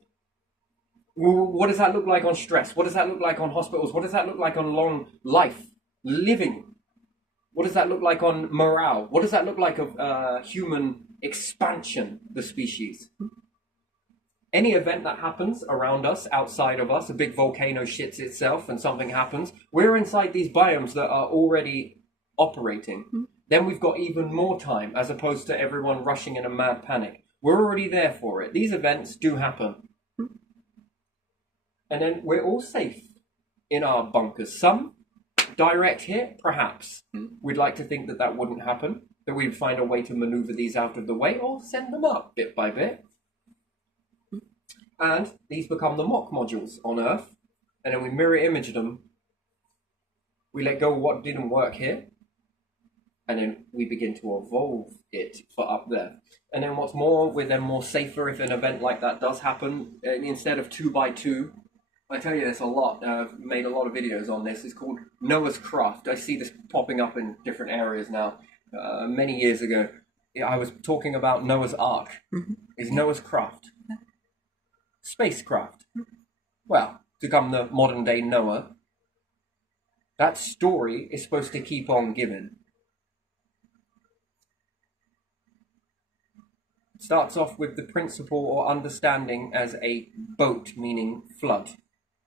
What does that look like on stress? What does that look like on hospitals? What does that look like on long life, living? What does that look like on morale? What does that look like of human expansion, the species? Any event that happens around us, outside of us, a big volcano shits itself and something happens, we're inside these biomes that are already operating, then we've got even more time as opposed to everyone rushing in a mad panic. We're already there for it. These events do happen. And then we're all safe in our bunkers. Some direct hit, perhaps. We'd like to think that that wouldn't happen, that we'd find a way to maneuver these out of the way or send them up bit by bit. And these become the mock modules on Earth, and then we mirror image them. We let go of what didn't work here, and then we begin to evolve it for up there. And then what's more, we're then more safer if an event like that does happen. Instead of 2x2, I tell you this a lot, I've made a lot of videos on this, it's called Noah's Craft. I see this popping up in different areas now. Many years ago, I was talking about Noah's Ark. It's Noah's Craft. Spacecraft. Well, to come the modern day Noah, that story is supposed to keep on giving. It starts off with the principle or understanding as a boat, meaning flood,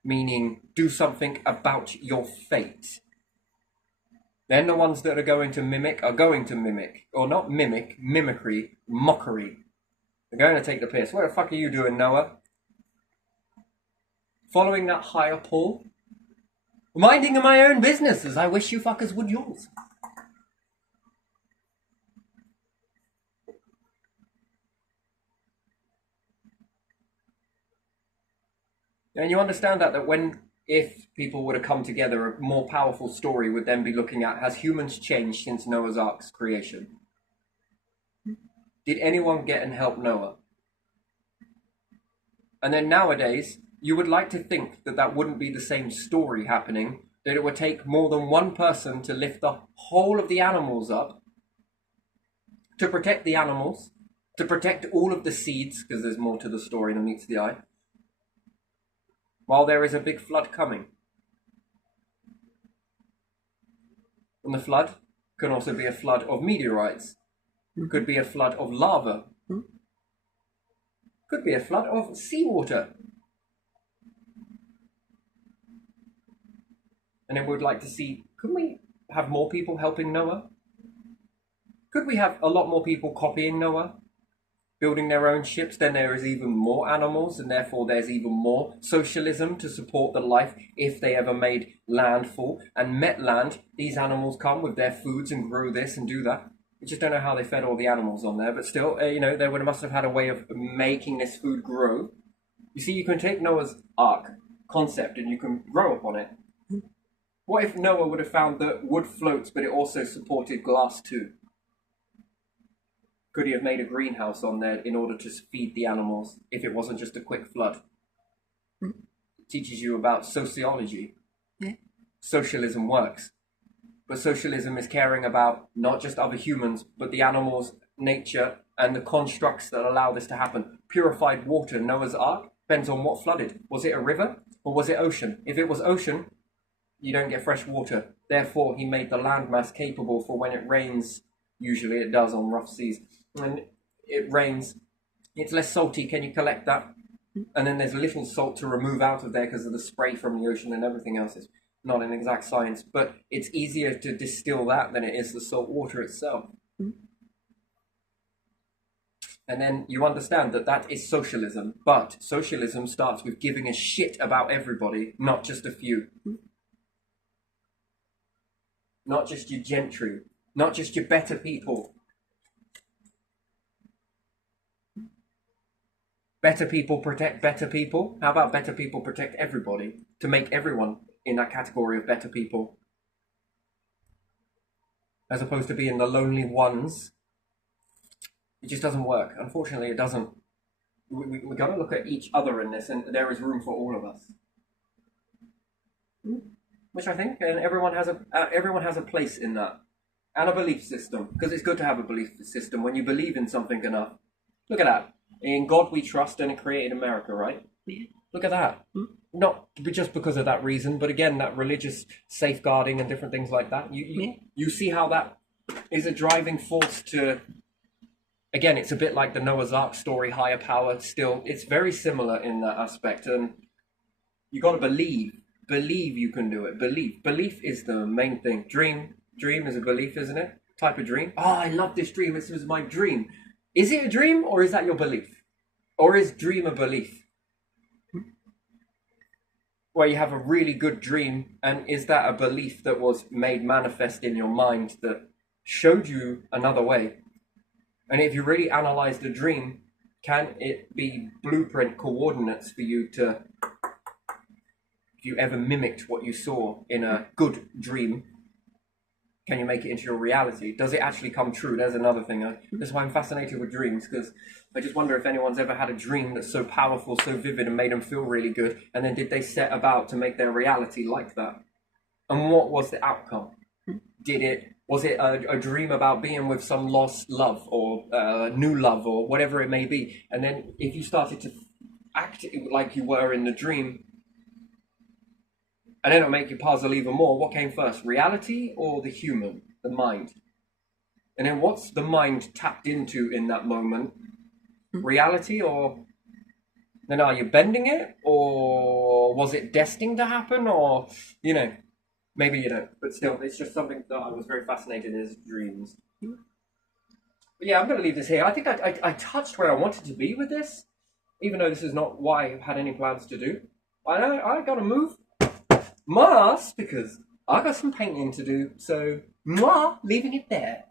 meaning do something about your fate. Then the ones that are going to mimic, or not mimic, mimicry, mockery. They're going to take the piss. What the fuck are you doing, Noah? Following that higher pull? Minding my own business, as I wish you fuckers would yours. And you understand that if people were to come together, a more powerful story would then be looking at, has humans changed since Noah's Ark's creation? Did anyone get and help Noah? And then nowadays, you would like to think that that wouldn't be the same story happening, that it would take more than one person to lift the whole of the animals up, to protect the animals, to protect all of the seeds, because there's more to the story than meets the eye, while there is a big flood coming. And the flood can also be a flood of meteorites, could be a flood of lava, could be a flood of seawater. And then we'd like to see, couldn't we have more people helping Noah? Could we have a lot more people copying Noah? Building their own ships? Then there is even more animals, and therefore there's even more socialism to support the life if they ever made landfall and met land. These animals come with their foods and grow this and do that. We just don't know how they fed all the animals on there, but still, they must have had a way of making this food grow. You see, you can take Noah's Ark concept and you can grow upon it. What if Noah would have found that wood floats, but it also supported glass too? Could he have made a greenhouse on there in order to feed the animals if it wasn't just a quick flood? It teaches you about sociology. Socialism works. But socialism is caring about not just other humans, but the animals, nature, and the constructs that allow this to happen. Purified water, Noah's Ark, depends on what flooded. Was it a river or was it ocean? If it was ocean, you don't get fresh water. Therefore, he made the landmass capable for when it rains. Usually it does on rough seas. When it rains, it's less salty. Can you collect that? And then there's little salt to remove out of there because of the spray from the ocean and everything else. It's not an exact science, but it's easier to distill that than it is the salt water itself. And then you understand that that is socialism. But socialism starts with giving a shit about everybody, not just a few. Not just your gentry, not just your better people. Better people protect better people. How about better people protect everybody? To make everyone in that category of better people. As opposed to being the lonely ones. It just doesn't work. Unfortunately, it doesn't. We've got to look at each other in this, and there is room for all of us. Which I think, and everyone has a place in that, and a belief system, because it's good to have a belief system when you believe in something enough. Look at that. In God we trust, and it created America, right? Yeah. Look at that. Not just because of that reason, but again, that religious safeguarding and different things like that. You see how that is a driving force to. Again, it's a bit like the Noah's Ark story, higher power. Still, it's very similar in that aspect, and you got to believe. Believe you can do it. Belief is the main thing. Dream, Dream is a belief, isn't it? Type of dream. Oh, I love this dream. This was my dream. Is it a dream or is that your belief? Or is dream a belief? Where you have a really good dream, and is that a belief that was made manifest in your mind that showed you another way? And if you really analyze the dream, can it be blueprint coordinates for you to, if you ever mimicked what you saw in a good dream, can you make it into your reality? Does it actually come true? There's another thing. That's why I'm fascinated with dreams, because I just wonder if anyone's ever had a dream that's so powerful, so vivid, and made them feel really good, and then did they set about to make their reality like that? And what was the outcome? Was it a dream about being with some lost love or new love or whatever it may be? And then if you started to act like you were in the dream, and then it'll make you puzzle even more. What came first, reality or the human, the mind? And then what's the mind tapped into in that moment? Reality, or then are you bending it? Or was it destined to happen? Or, maybe you don't. But still, it's just something that I was very fascinated in as dreams. But yeah, I'm going to leave this here. I think I touched where I wanted to be with this, even though this is not what I had any plans to do. I got to move my ass because I got some painting to do, so leaving it there.